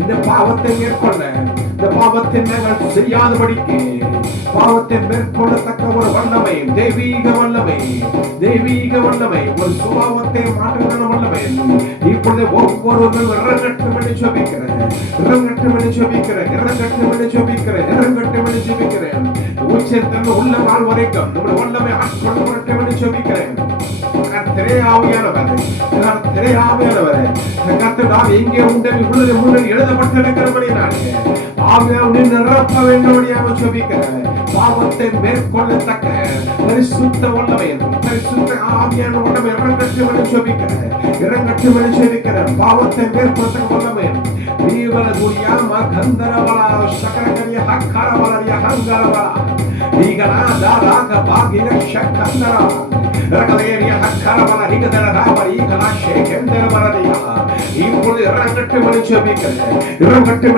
இந்த பாவத்தை மேற்கொள்ள, இந்த பாவத்தை நாங்கள் செய்யாதபடிக்கு பாவத்தை மேற்கொள்ளத்தக்க ஒரு வல்லமை, தெய்வீக வல்லமை, தெய்வீக வல்லமை, ஒரு சுபாவத்தை மாற்றுகிற வல்லமை இப்பொழுது ஒவ்வொருவரும் இறங்கட்டும் என்று ஜெபிக்கிறேன். இறங்கட்டும் என்று ஜெபிக்கிறேன். இறங்கட்டும் என்று ஜெபிக்கிறேன். இறங்கட்டும் என்று ஜெபிக்கிறேன். உச்சத்தில் உள்ள நாள் வரைக்கும் நம்முடைய வல்லமை ஆட்கொள்ளப்படட்டும் என்று ஜெபிக்கிறேன். கர்த்தரே ஆவியானவர், கர்த்தரே ஆவியானவர், கர்த்தர் எங்கே உண்டு உள்ளது முன்னில் எழுதப்பட்டிருக்கிறபடினாலே ஆவியானவரை நிரப்ப வேண்டும்படியாக ஜெபிக்கிறேன். பாவத்தை மேற்கொள்ளத்தக்க பரிசுத்த வல்லமை, பரிசுத்த ஆவியான வல்லமை இறங்கட்டும் என்று ஜெபிக்கிறேன். இறங்கட்டும் என்று ஜெபிக்கிறேன். பாவத்தை மேற்கொள்ளத்தக்க வல்லமை, ரிவல துரியாமா கந்தரவலா சக்கரகரிய ஹக்கரவலரிய ஹங்கரவலா நீகனா தாராக பாகிர ஷக்கந்தரா ரகலேரிய ஹக்கரவல நிகதர ராவரி கலா ஷேகந்தர வரதியா இப்பொழுது இறங்கட்டு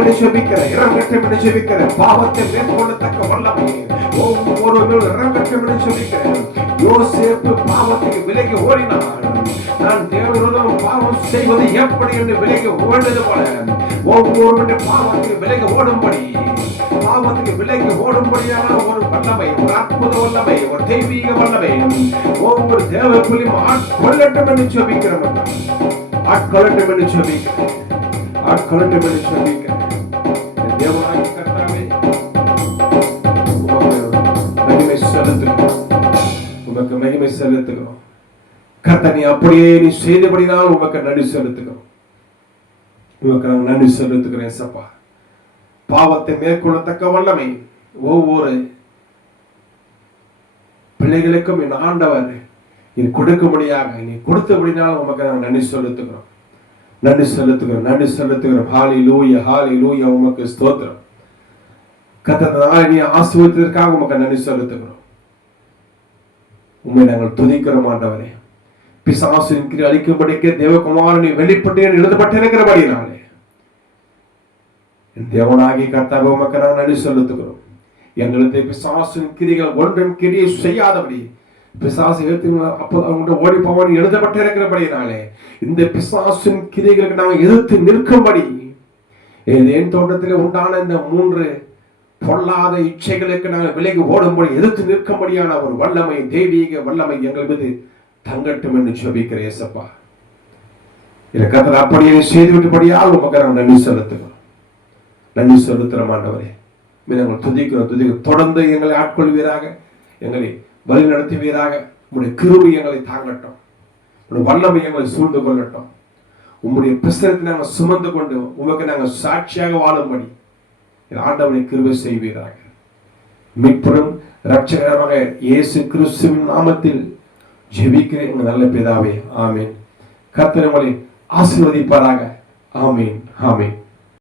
மனுஷபிக்கிற பாவத்தை மேற்கொள்ளத்தக்க வல்லமை ஒவ்வொரு இறங்கட்டு மனுஷபிக்கிறேன். யோசேப்பு பாவத்துக்கு விலகி ஓடினார். நான் தேவனுடன் பாவம் செய்வது எப்படி என்று விலகி ஓடுவது போல ஒவ்வொருவருடைய பாவத்துக்கு விலகி ஓடும்படியான ஒரு வல்லமை, ஒரு அற்புத வல்லமை, ஒரு தெய்வீக வல்லமை ஒவ்வொரு தேவர்களையும் ஆட்கொள்ளட்டும் என்று ஜெபிக்கிறோம். ஆட்கொள்ளட்டும் என்று ஜெபிக்கிறேன். தேவனாகிய கர்த்தாவே, உமக்கு மகிமை செலுத்துகிறோம். கர்த்தர், நீ அப்படியே நீ செய்தபடினால் உமக்கு நன்றி செலுத்துகிறோம். உமக்கு நாங்கள் நன்றி செலுத்துகிறேன் சப்பா. பாவத்தை மேற்கொள்ளத்தக்க வல்லமை ஒவ்வொரு பிள்ளைகளுக்கும் என் ஆண்டவர் நீ கொடுக்கும்படியாக நீ கொடுத்தபடினால் உமக்கு நாங்கள் நன்றி செலுத்துகிறோம். ஹல்லேலூயா, உமக்கு ஸ்தோத்திரம். கர்த்தர், நாளை நீ ஆசீர்வதித்ததற்காக உமக்கு நன்றி செலுத்துகிறோம். உம்மை நாங்கள் துதிக்கிறோம் ஆண்டவரே. பிசாசின் கிரியை அழிக்கும்படிக்கு தேவகுமாரனை வெளிப்பட்டு எழுதப்பட்டிருக்கிறபடினாலே என் தேவனாகிய கர்த்தாவே உமக்கு நாங்கள் நன்றி செலுத்துகிறோம். எங்களுக்கு பிசாசின் கிரிகள் ஒன்றும் கிரியை செய்யாதபடி பிசாசு அப்போ அவங்க ஓடி போவான் எழுதப்பட்டிருக்கிறபடினாலே இந்த பிசாசின் கிரிகளுக்கு நாங்கள் எதிர்த்து நிற்கும்படி என் தோட்டத்தில் உண்டான இந்த 3 பொல்லாத இச்சைகளுக்கு நாங்கள் விலகி ஓடும்படி எதிர்த்து நிற்கும்படியான ஒரு வல்லமை, தெய்வீக வல்லமை எங்கள் மீது தங்கட்டும் என்று ஜெபிக்கிறேன் ஏசப்பா. கர்த்தர் அப்படியே செய்துவிட்டபடியால் உமக்கு நாங்கள் நன்றி செலுத்துகிறோம் ஆண்டவரே. நாங்கள் துதிக்கிறோம். தொடர்ந்து எங்களை ஆட்கொள்வீராக, எங்களை வழி நடத்துவீராக. உங்களுடைய கிருபை எங்களை தாங்கட்டும், உங்களுடைய வல்லமை எங்களை சூழ்ந்து கொள்ளட்டும். உங்களுடைய பிரசனத்தை நாங்கள் சுமந்து கொண்டு உமக்கு நாங்கள் சாட்சியாக வாழும்படி ஆண்டவனை கிருபை செய்வீராக. மீட்பரும் இரட்சகருமாக இயேசு கிறிஸ்துவின் நாமத்தில் ஜெபிக்கிறேன் எங்கள் நல்ல பிதாவே, ஆமீன். கர்த்தர் உங்களை ஆசீர்வதிப்பாராக. ஆமீன்.